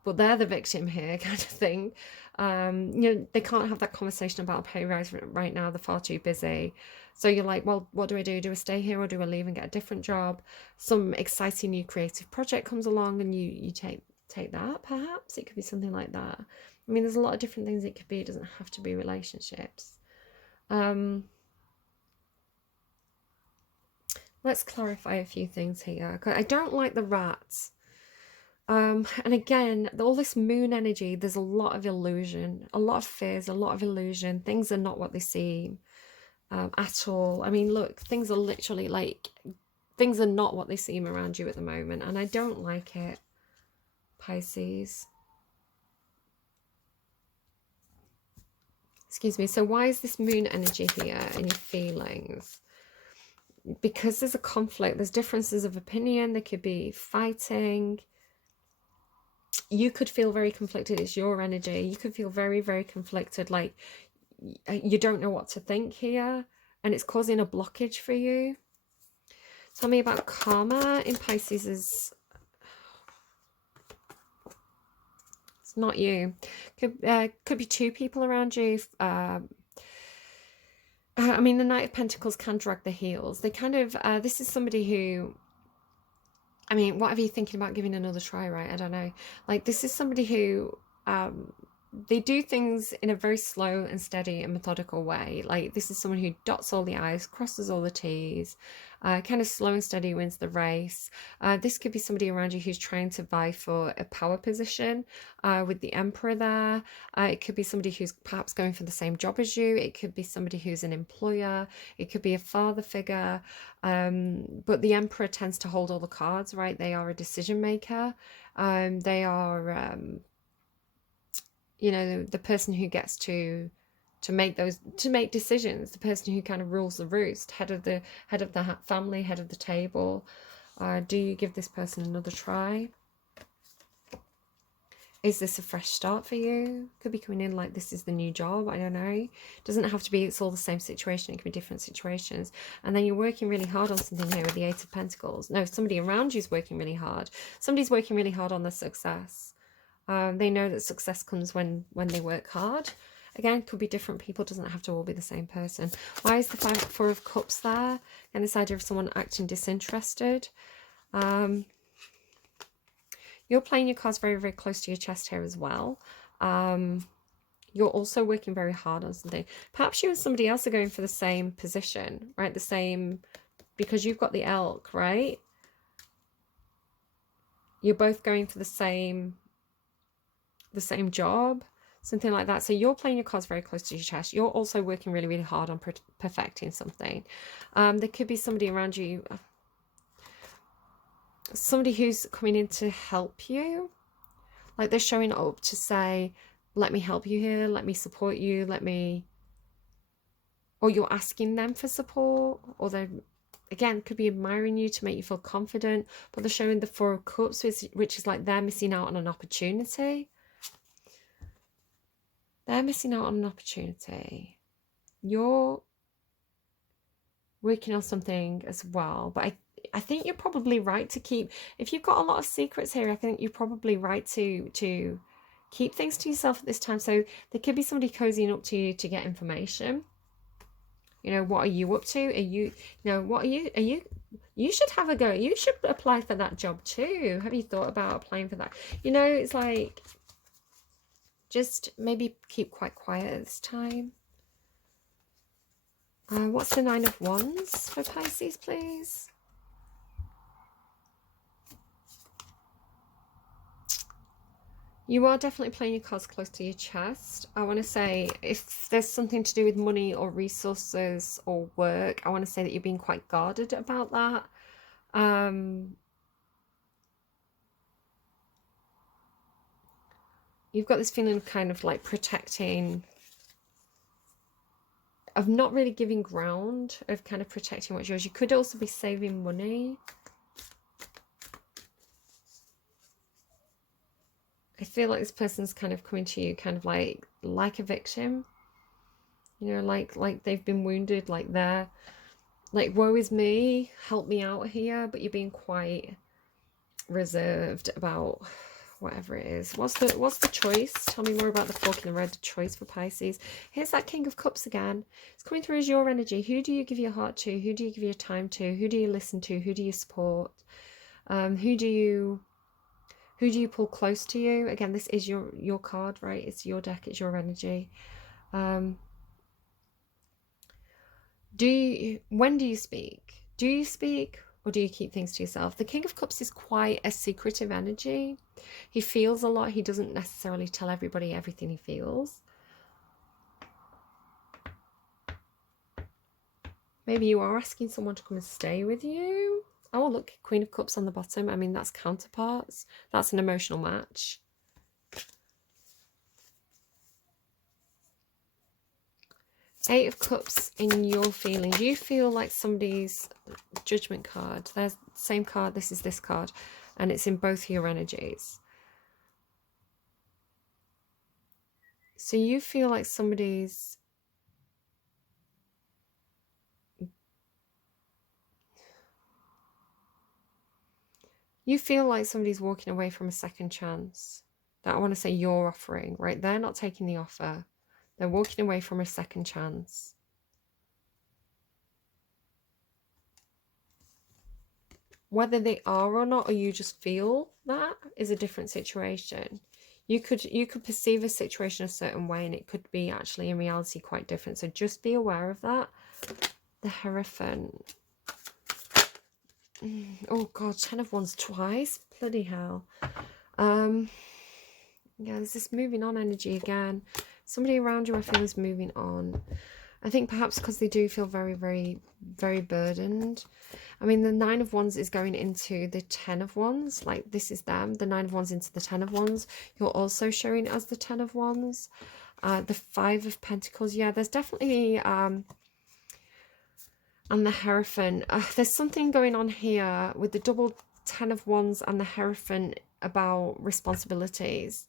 but they're the victim here kind of thing. You know, they can't have that conversation about a pay rise right now. They're far too busy. So you're like, well, what do I do? Do I stay here or do I leave and get a different job? Some exciting new creative project comes along and you take that, perhaps. It could be something like that. I mean, there's a lot of different things it could be. It doesn't have to be relationships. Let's clarify a few things here. I don't like the rats. And again, all this moon energy, there's a lot of illusion, a lot of fears, a lot of illusion. Things are not what they seem. At all. I mean, look, things are literally like, things are not what they seem around you at the moment, and I don't like it, Pisces. Excuse me. So why is this moon energy here in your feelings? Because there's a conflict, there's differences of opinion, there could be fighting. You could feel very conflicted. It's your energy. You could feel very, very conflicted, like you don't know what to think here, and it's causing a blockage for you. Tell me about karma in Pisces. It's not you. Could be two people around you. I mean, the Knight of Pentacles can drag the heels. They kind of, this is somebody who, I mean, whatever you're thinking about giving another try, right? I don't know. Like, this is somebody who, they do things in a very slow and steady and methodical way. Like, this is someone who dots all the I's, crosses all the T's, kind of slow and steady wins the race. This could be somebody around you who's trying to vie for a power position with the Emperor there. It could be somebody who's perhaps going for the same job as you. It could be somebody who's an employer. It could be a father figure. But the Emperor tends to hold all the cards, right? They are a decision maker. They are... you know, the person who gets to make decisions, the person who kind of rules the roost, head of the family, head of the table. Do you give this person another try? Is this a fresh start for you? Could be coming in like this is the new job. I don't know. Doesn't have to be it's all the same situation. It can be different situations. And then you're working really hard on something here with the Eight of Pentacles. No, somebody around you is working really hard. Somebody's working really hard on their success. They know that success comes when they work hard. Again, could be different people, doesn't have to all be the same person. Why is the Four of Cups there? And this idea of someone acting disinterested. You're playing your cards very, very close to your chest here as well. You're also working very hard on something. Perhaps you and somebody else are going for the same position, right? The same, because you've got the elk, right? You're both going for the same job, something like that. So you're playing your cards very close to your chest. You're also working really, really hard on perfecting something. There could be somebody around you, somebody who's coming in to help you. Like they're showing up to say, let me help you here, let me support you, or you're asking them for support, or they're, again, could be admiring you to make you feel confident, but they're showing the Four of Cups, which is like they're missing out on an opportunity. They're missing out on an opportunity. You're working on something as well, but I think you're probably right to keep, if you've got a lot of secrets here, I think you're probably right to keep things to yourself at this time. So there could be somebody cozying up to you to get information. You know, what are you up to? Are you, what are you, you should have a go. You should apply for that job too. Have you thought about applying for that? You know, it's like, just maybe keep quite quiet at this time. What's the Nine of Wands for Pisces, please? You are definitely playing your cards close to your chest. I want to say if there's something to do with money or resources or work, I want to say that you're being quite guarded about that. You've got this feeling of kind of like protecting, of not really giving ground, of kind of protecting what's yours. You could also be saving money. I feel like this person's kind of coming to you kind of like a victim. You know, like they've been wounded, like they're like, woe is me, help me out here, but you're being quite reserved about whatever it is. What's the choice? Tell me more about the fork in the road, the choice for Pisces. Here's that King of Cups again. It's coming through as your energy. Who do you give your heart to? Who do you give your time to? Who do you listen to? Who do you support? Who do you pull close to you? Again, this is your card, right? It's your deck, it's your energy. When do you speak? Do you speak, or do you keep things to yourself? The King of Cups is quite a secretive energy. He feels a lot. He doesn't necessarily tell everybody everything he feels. Maybe you are asking someone to come and stay with you. Oh, look, Queen of Cups on the bottom. I mean, that's counterparts. That's an emotional match. Eight of Cups in your feelings. You feel like somebody's Judgment card. There's the same card. This is this card. And it's in both your energies. So you feel like somebody's... You feel like somebody's walking away from a second chance. That I want to say you're offering, right? They're not taking the offer. They're walking away from a second chance. Whether they are or not, or you just feel that, is a different situation. You could perceive a situation a certain way, and it could be actually in reality quite different. So just be aware of that. The Hierophant. Oh God, 10 of Wands twice. Bloody hell. Yeah, there's this moving on energy again. Somebody around you I feel is moving on. I think perhaps because they do feel very, very, very burdened. I mean, the 9 of Wands is going into the 10 of Wands. Like, this is them. The 9 of Wands into the 10 of Wands. You're also showing as the 10 of Wands. The 5 of Pentacles. Yeah, there's definitely... and the Hierophant. There's something going on here with the double 10 of Wands and the Hierophant about responsibilities.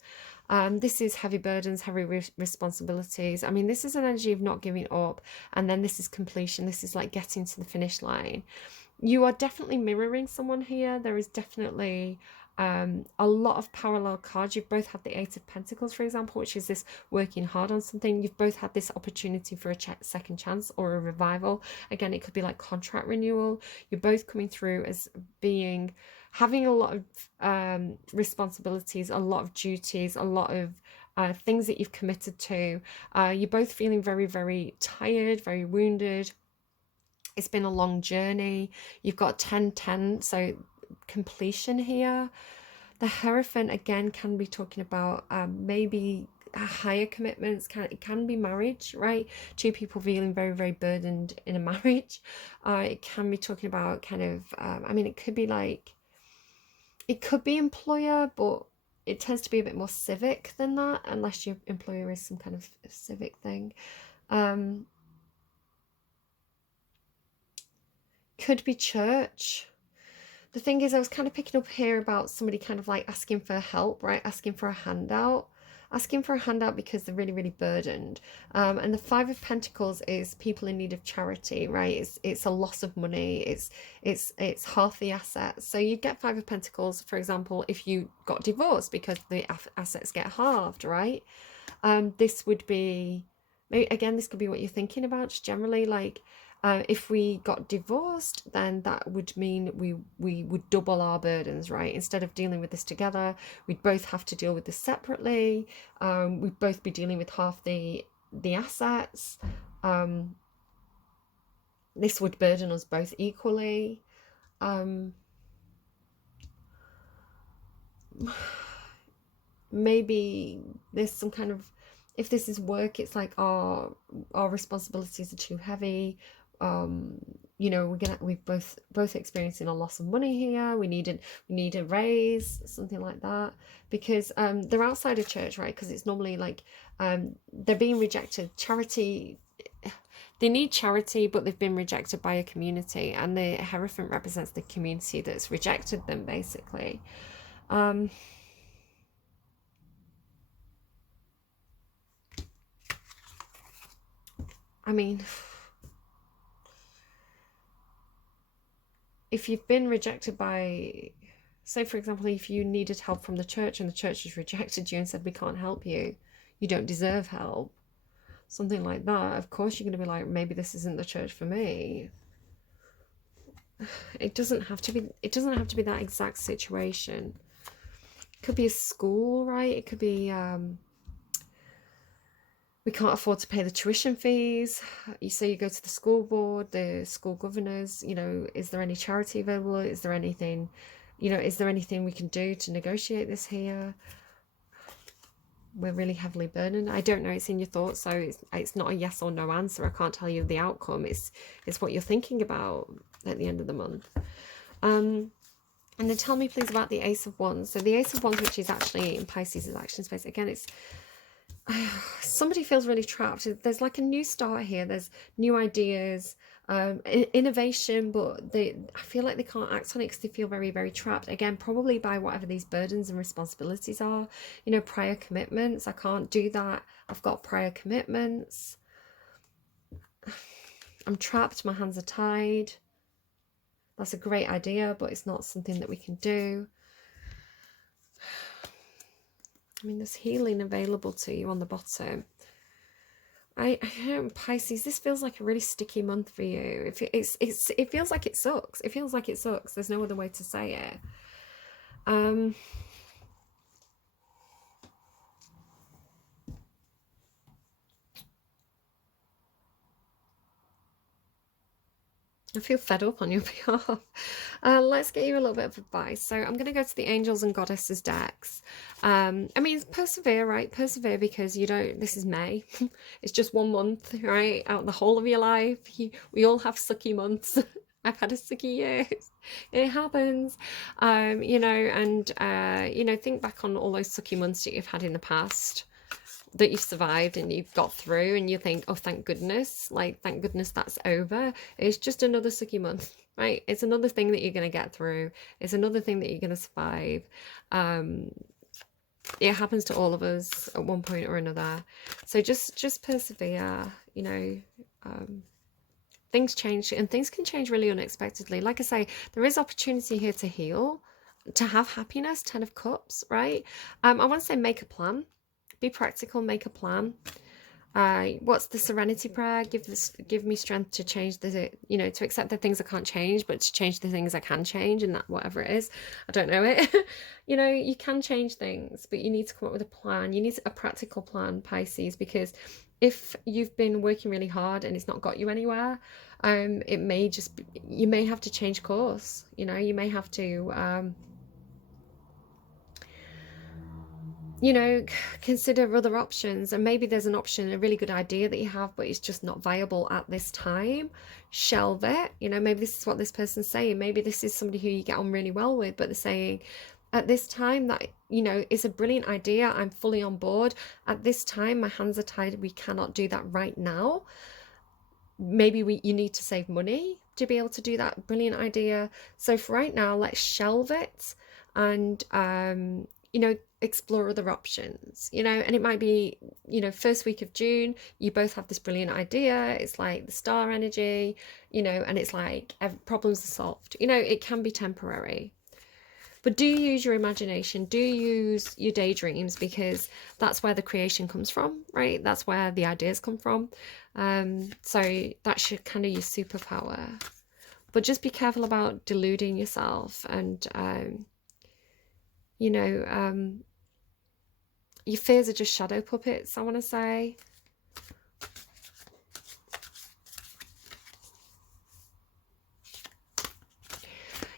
This is heavy burdens, heavy responsibilities. I mean, this is an energy of not giving up, and then this is completion. This is like getting to the finish line. You are definitely mirroring someone here. There is definitely a lot of parallel cards. You've both had the 8 of Pentacles, for example, which is this working hard on something. You've both had this opportunity for a second chance or a revival. Again, it could be like contract renewal. You're both coming through as having a lot of responsibilities, a lot of duties, a lot of things that you've committed to. You're both feeling very, very tired, very wounded. It's been a long journey. You've got 10-10, so completion here. The Hierophant again can be talking about maybe higher commitments. It can be marriage, right? Two people feeling very, very burdened in a marriage. It can be talking about kind of, I mean, it could be like, it could be employer, but it tends to be a bit more civic than that, unless your employer is some kind of civic thing. Could be church. The thing is, I was kind of picking up here about somebody kind of like asking for help, right? Asking for a handout. Asking for a handout because they're really, really burdened. And the Five of Pentacles is people in need of charity, right? It's a loss of money. It's half the assets. So you get Five of Pentacles, for example, if you got divorced, because the assets get halved, right? This would be, maybe again, this could be what you're thinking about, just generally, like, if we got divorced, then that would mean we would double our burdens, right? Instead of dealing with this together, we'd both have to deal with this separately. We'd both be dealing with half the assets. This would burden us both equally. Maybe there's some kind of, if this is work, it's like our responsibilities are too heavy. You know, we've both experiencing a loss of money here. We need a raise, something like that, because they're outside of church, right? Because it's normally like they're being rejected. Charity, they need charity, but they've been rejected by a community, and the Hierophant represents the community that's rejected them, basically. I mean, if you've been rejected by, say for example, if you needed help from the church and the church has rejected you and said, we can't help you, you don't deserve help, something like that, of course you're going to be like, maybe this isn't the church for me. It doesn't have to be that exact situation. It could be a school, right? It could be we can't afford to pay the tuition fees. You say you go to the school board, the school governors, you know, is there any charity available? Is there anything, you know, is there anything we can do to negotiate this here? We're really heavily burdened. I don't know, it's in your thoughts, so it's not a yes or no answer. I can't tell you the outcome. It's what you're thinking about at the end of the month. And then tell me please about the Ace of Wands. So the Ace of Wands, which is actually in Pisces' action space, again, it's somebody feels really trapped. There's like a new start here. There's new ideas, innovation, but I feel like they can't act on it because they feel very, very trapped. Again, probably by whatever these burdens and responsibilities are. You know, prior commitments. I can't do that. I've got prior commitments. I'm trapped. My hands are tied. That's a great idea, but it's not something that we can do. I mean, there's healing available to you on the bottom. I don't, Pisces, this feels like a really sticky month for you. It feels like it sucks. It feels like it sucks. There's no other way to say it. I feel fed up on your behalf. Let's get you a little bit of advice. So I'm going to go to the Angels and Goddesses decks. I mean, persevere, right? Persevere, because you don't, this is May. It's just 1 month, right? Out the whole of your life. We all have sucky months. I've had a sucky year. It happens. You know, and, you know, think back on all those sucky months that you've had in the past, that you've survived and you've got through, and you think, oh, thank goodness, like, thank goodness that's over. It's just another sucky month, right? It's another thing that you're going to get through. It's another thing that you're going to survive. It happens to all of us at one point or another. So just persevere, you know. Things change, and things can change really unexpectedly. Like I say, there is opportunity here to heal, to have happiness. 10 of Cups, right? I want to say make a plan. Be practical, make a plan. What's the serenity prayer? Give me strength to change the, to accept the things I can't change, but to change the things I can change, and that whatever it is, I don't know it. You can change things, but you need to come up with a plan. You need a practical plan, Pisces, because if you've been working really hard and it's not got you anywhere, it may just be, you may have to change course. You may have to consider other options, and maybe there's an option, a really good idea that you have, but it's just not viable at this time. Shelve it. Maybe this is what this person's saying. Maybe this is somebody who you get on really well with, but they're saying at this time that, it's a brilliant idea. I'm fully on board. At this time, my hands are tied. We cannot do that right now. Maybe you need to save money to be able to do that brilliant idea. So for right now, let's shelve it and, explore other options, and it might be, first week of June, you both have this brilliant idea. It's like the star energy, and it's like problems are solved. It can be temporary. But do use your imagination, do use your daydreams, because that's where the creation comes from, right? That's where the ideas come from. So that should kind of your superpower. But just be careful about deluding yourself, and, your fears are just shadow puppets, I want to say.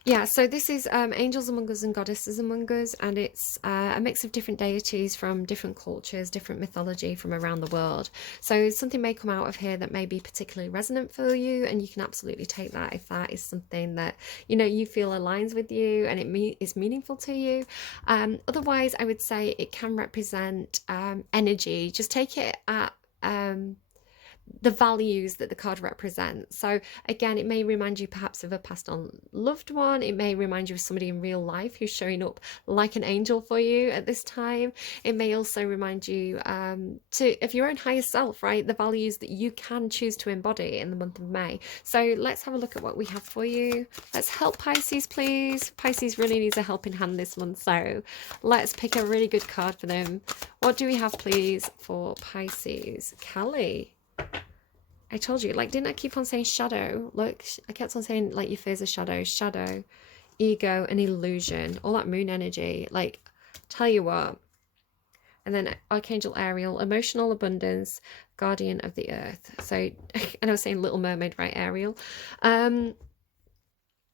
Yeah, so this is Angels Among Us and Goddesses Among Us, and it's a mix of different deities from different cultures, different mythology from around the world. So something may come out of here that may be particularly resonant for you, and you can absolutely take that if that is something that, you feel aligns with you and it is meaningful to you. Otherwise, I would say it can represent energy. Just take it at the values that the card represents. So again, it may remind you perhaps of a passed on loved one. It may remind you of somebody in real life who's showing up like an angel for you at this time. It may also remind you of your own higher self, right? The values that you can choose to embody in the month of May. So let's have a look at what we have for you. Let's help Pisces, please. Pisces really needs a helping hand this month, so let's pick a really good card for them. What do we have, please, for Pisces? Kelly. I told you, didn't I keep on saying shadow? Look, I kept on saying, your fears are shadow, ego, and illusion, all that moon energy. Tell you what. And then Archangel Ariel, emotional abundance, guardian of the earth. So, and I was saying Little Mermaid, right, Ariel?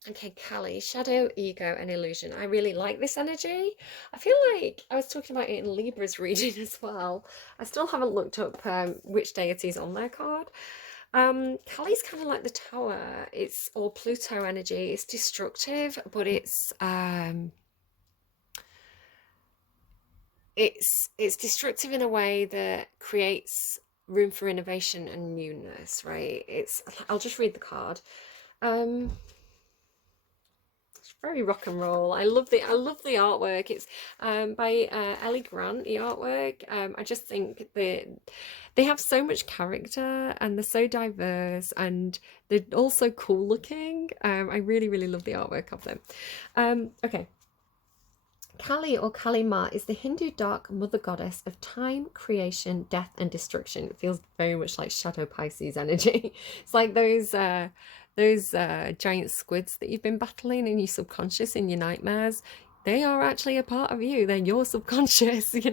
Okay, Callie, shadow, ego, and illusion. I really like this energy. I feel like I was talking about it in Libra's reading as well. I still haven't looked up which deity's on their card. Callie's kind of like the Tower. It's all Pluto energy. It's destructive, but it's destructive in a way that creates room for innovation and newness, right? I'll just read the card. Very rock and roll. I love the artwork. It's by Ellie Grant, the artwork. I just think they have so much character, and they're so diverse, and they're also cool looking. I really, really love the artwork of them. Okay. Kali, or Kali Ma, is the Hindu dark mother goddess of time, creation, death, and destruction. It feels very much like Shadow Pisces energy. It's like those giant squids that you've been battling in your subconscious, in your nightmares. They are actually a part of you. They're your subconscious, It's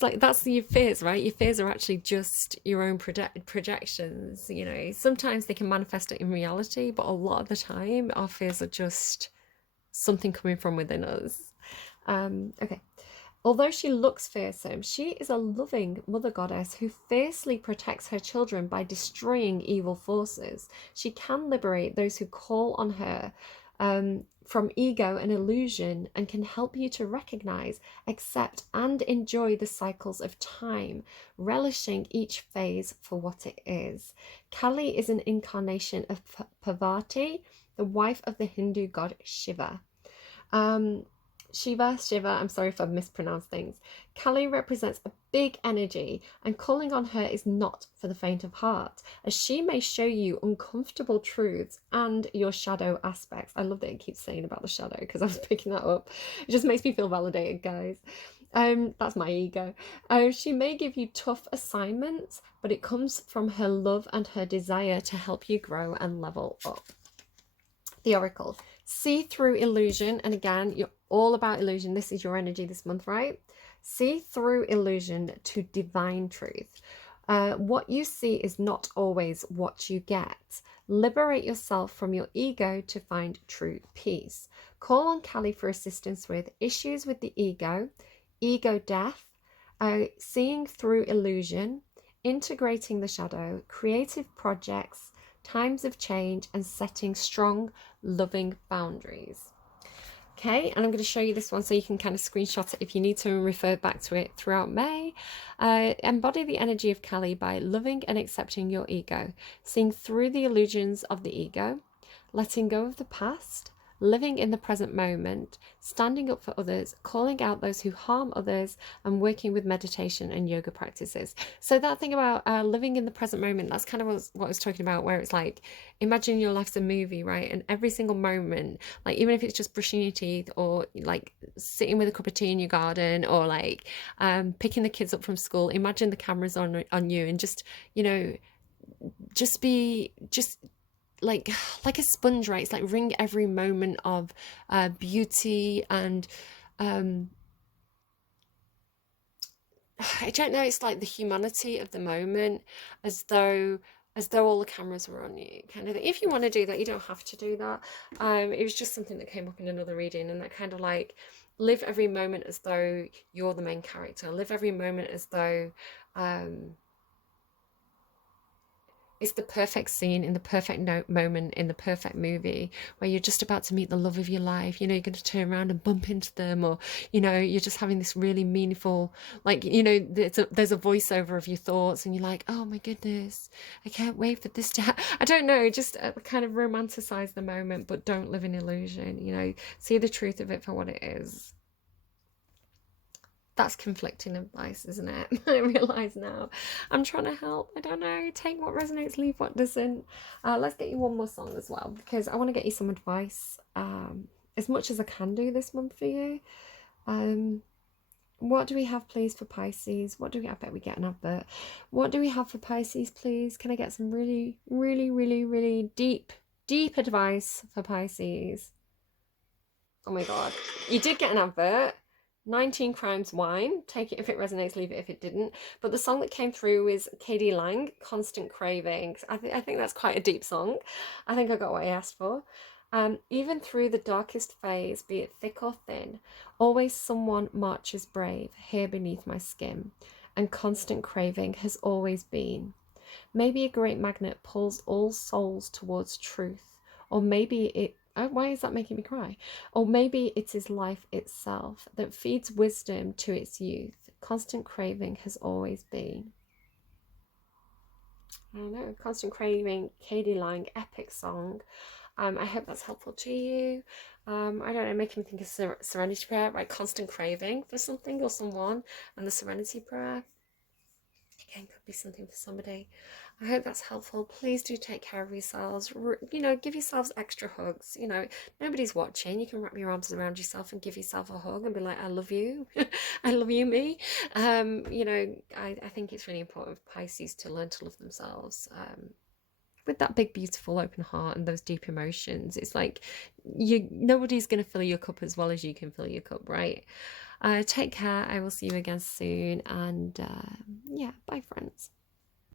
like, that's your fears, right? Your fears are actually just your own projections, Sometimes they can manifest it in reality, but a lot of the time our fears are just something coming from within us. Okay. Although she looks fearsome, she is a loving mother goddess who fiercely protects her children by destroying evil forces. She can liberate those who call on her from ego and illusion, and can help you to recognize, accept, and enjoy the cycles of time, relishing each phase for what it is. Kali is an incarnation of Parvati, the wife of the Hindu god Shiva. Shiva, I'm sorry if I've mispronounced things. Kali represents a big energy, and calling on her is not for the faint of heart, as she may show you uncomfortable truths and your shadow aspects. I love that it keeps saying about the shadow, because I was picking that up. It just makes me feel validated, guys. That's my ego. She may give you tough assignments, but it comes from her love and her desire to help you grow and level up. The Oracle. See through illusion. And again, you're all about illusion. This is your energy this month, right? See through illusion to divine truth. What you see is not always what you get. Liberate yourself from your ego to find true peace. Call on Kali for assistance with issues with the ego death, seeing through illusion, integrating the shadow, creative projects, times of change, and setting strong, loving boundaries. Okay, and I'm going to show you this one so you can kind of screenshot it if you need to and refer back to it throughout May. Embody the energy of Kali by loving and accepting your ego, seeing through the illusions of the ego, letting go of the past, living in the present moment, standing up for others, calling out those who harm others, and working with meditation and yoga practices. So that thing about living in the present moment, that's kind of what I was talking about, where it's like, imagine your life's a movie, right? And every single moment, like even if it's just brushing your teeth or like sitting with a cup of tea in your garden or like picking the kids up from school, imagine the cameras on you and just, you know, just like a sponge, right? It's like wring every moment of beauty and I don't know, it's like the humanity of the moment, as though all the cameras were on you, kind of thing. If you want to do that, you don't have to do that. It was just something that came up in another reading, and that kind of like live every moment as though you're the main character, live every moment as though it's the perfect scene in the perfect moment in the perfect movie where you're just about to meet the love of your life. You know, you're going to turn around and bump into them, or, you know, you're just having this really meaningful, like, you know, there's a voiceover of your thoughts and you're like, oh my goodness, I can't wait for this to happen. I don't know, just kind of romanticize the moment, but don't live in illusion, you know, see the truth of it for what it is. That's conflicting advice, isn't it? I realise now. I'm trying to help. I don't know. Take what resonates, leave what doesn't. Let's get you one more song as well, because I want to get you some advice as much as I can do this month for you. What do we have, please, for Pisces? What do we? I bet we get an advert. What do we have for Pisces, please? Can I get some really, really, really, really deep advice for Pisces? Oh my God. You did get an advert. 19 Crimes Wine. Take it if it resonates, leave it if it didn't. But the song that came through is Katie Lang, Constant Cravings. I think that's quite a deep song. I think I got what I asked for. Even through the darkest phase, be it thick or thin, always someone marches brave here beneath my skin. And constant craving has always been. Maybe a great magnet pulls all souls towards truth. Or maybe it why is that making me cry? Or maybe it is life itself that feeds wisdom to its youth. Constant craving has always been. I don't know. Constant Craving, Katie Lang, epic song. I hope that's helpful to you. I don't know, making me think of Serenity Prayer, right? Constant craving for something or someone, and the Serenity Prayer. Again, could be something for somebody. I hope that's helpful. Please do take care of yourselves. You know, give yourselves extra hugs. You know, nobody's watching. You can wrap your arms around yourself and give yourself a hug and be like, I love you. I love you, me. You know, I think it's really important for Pisces to learn to love themselves. With that big, beautiful, open heart and those deep emotions, it's like nobody's going to fill your cup as well as you can fill your cup, right? Take care. I will see you again soon. And yeah, bye, friends.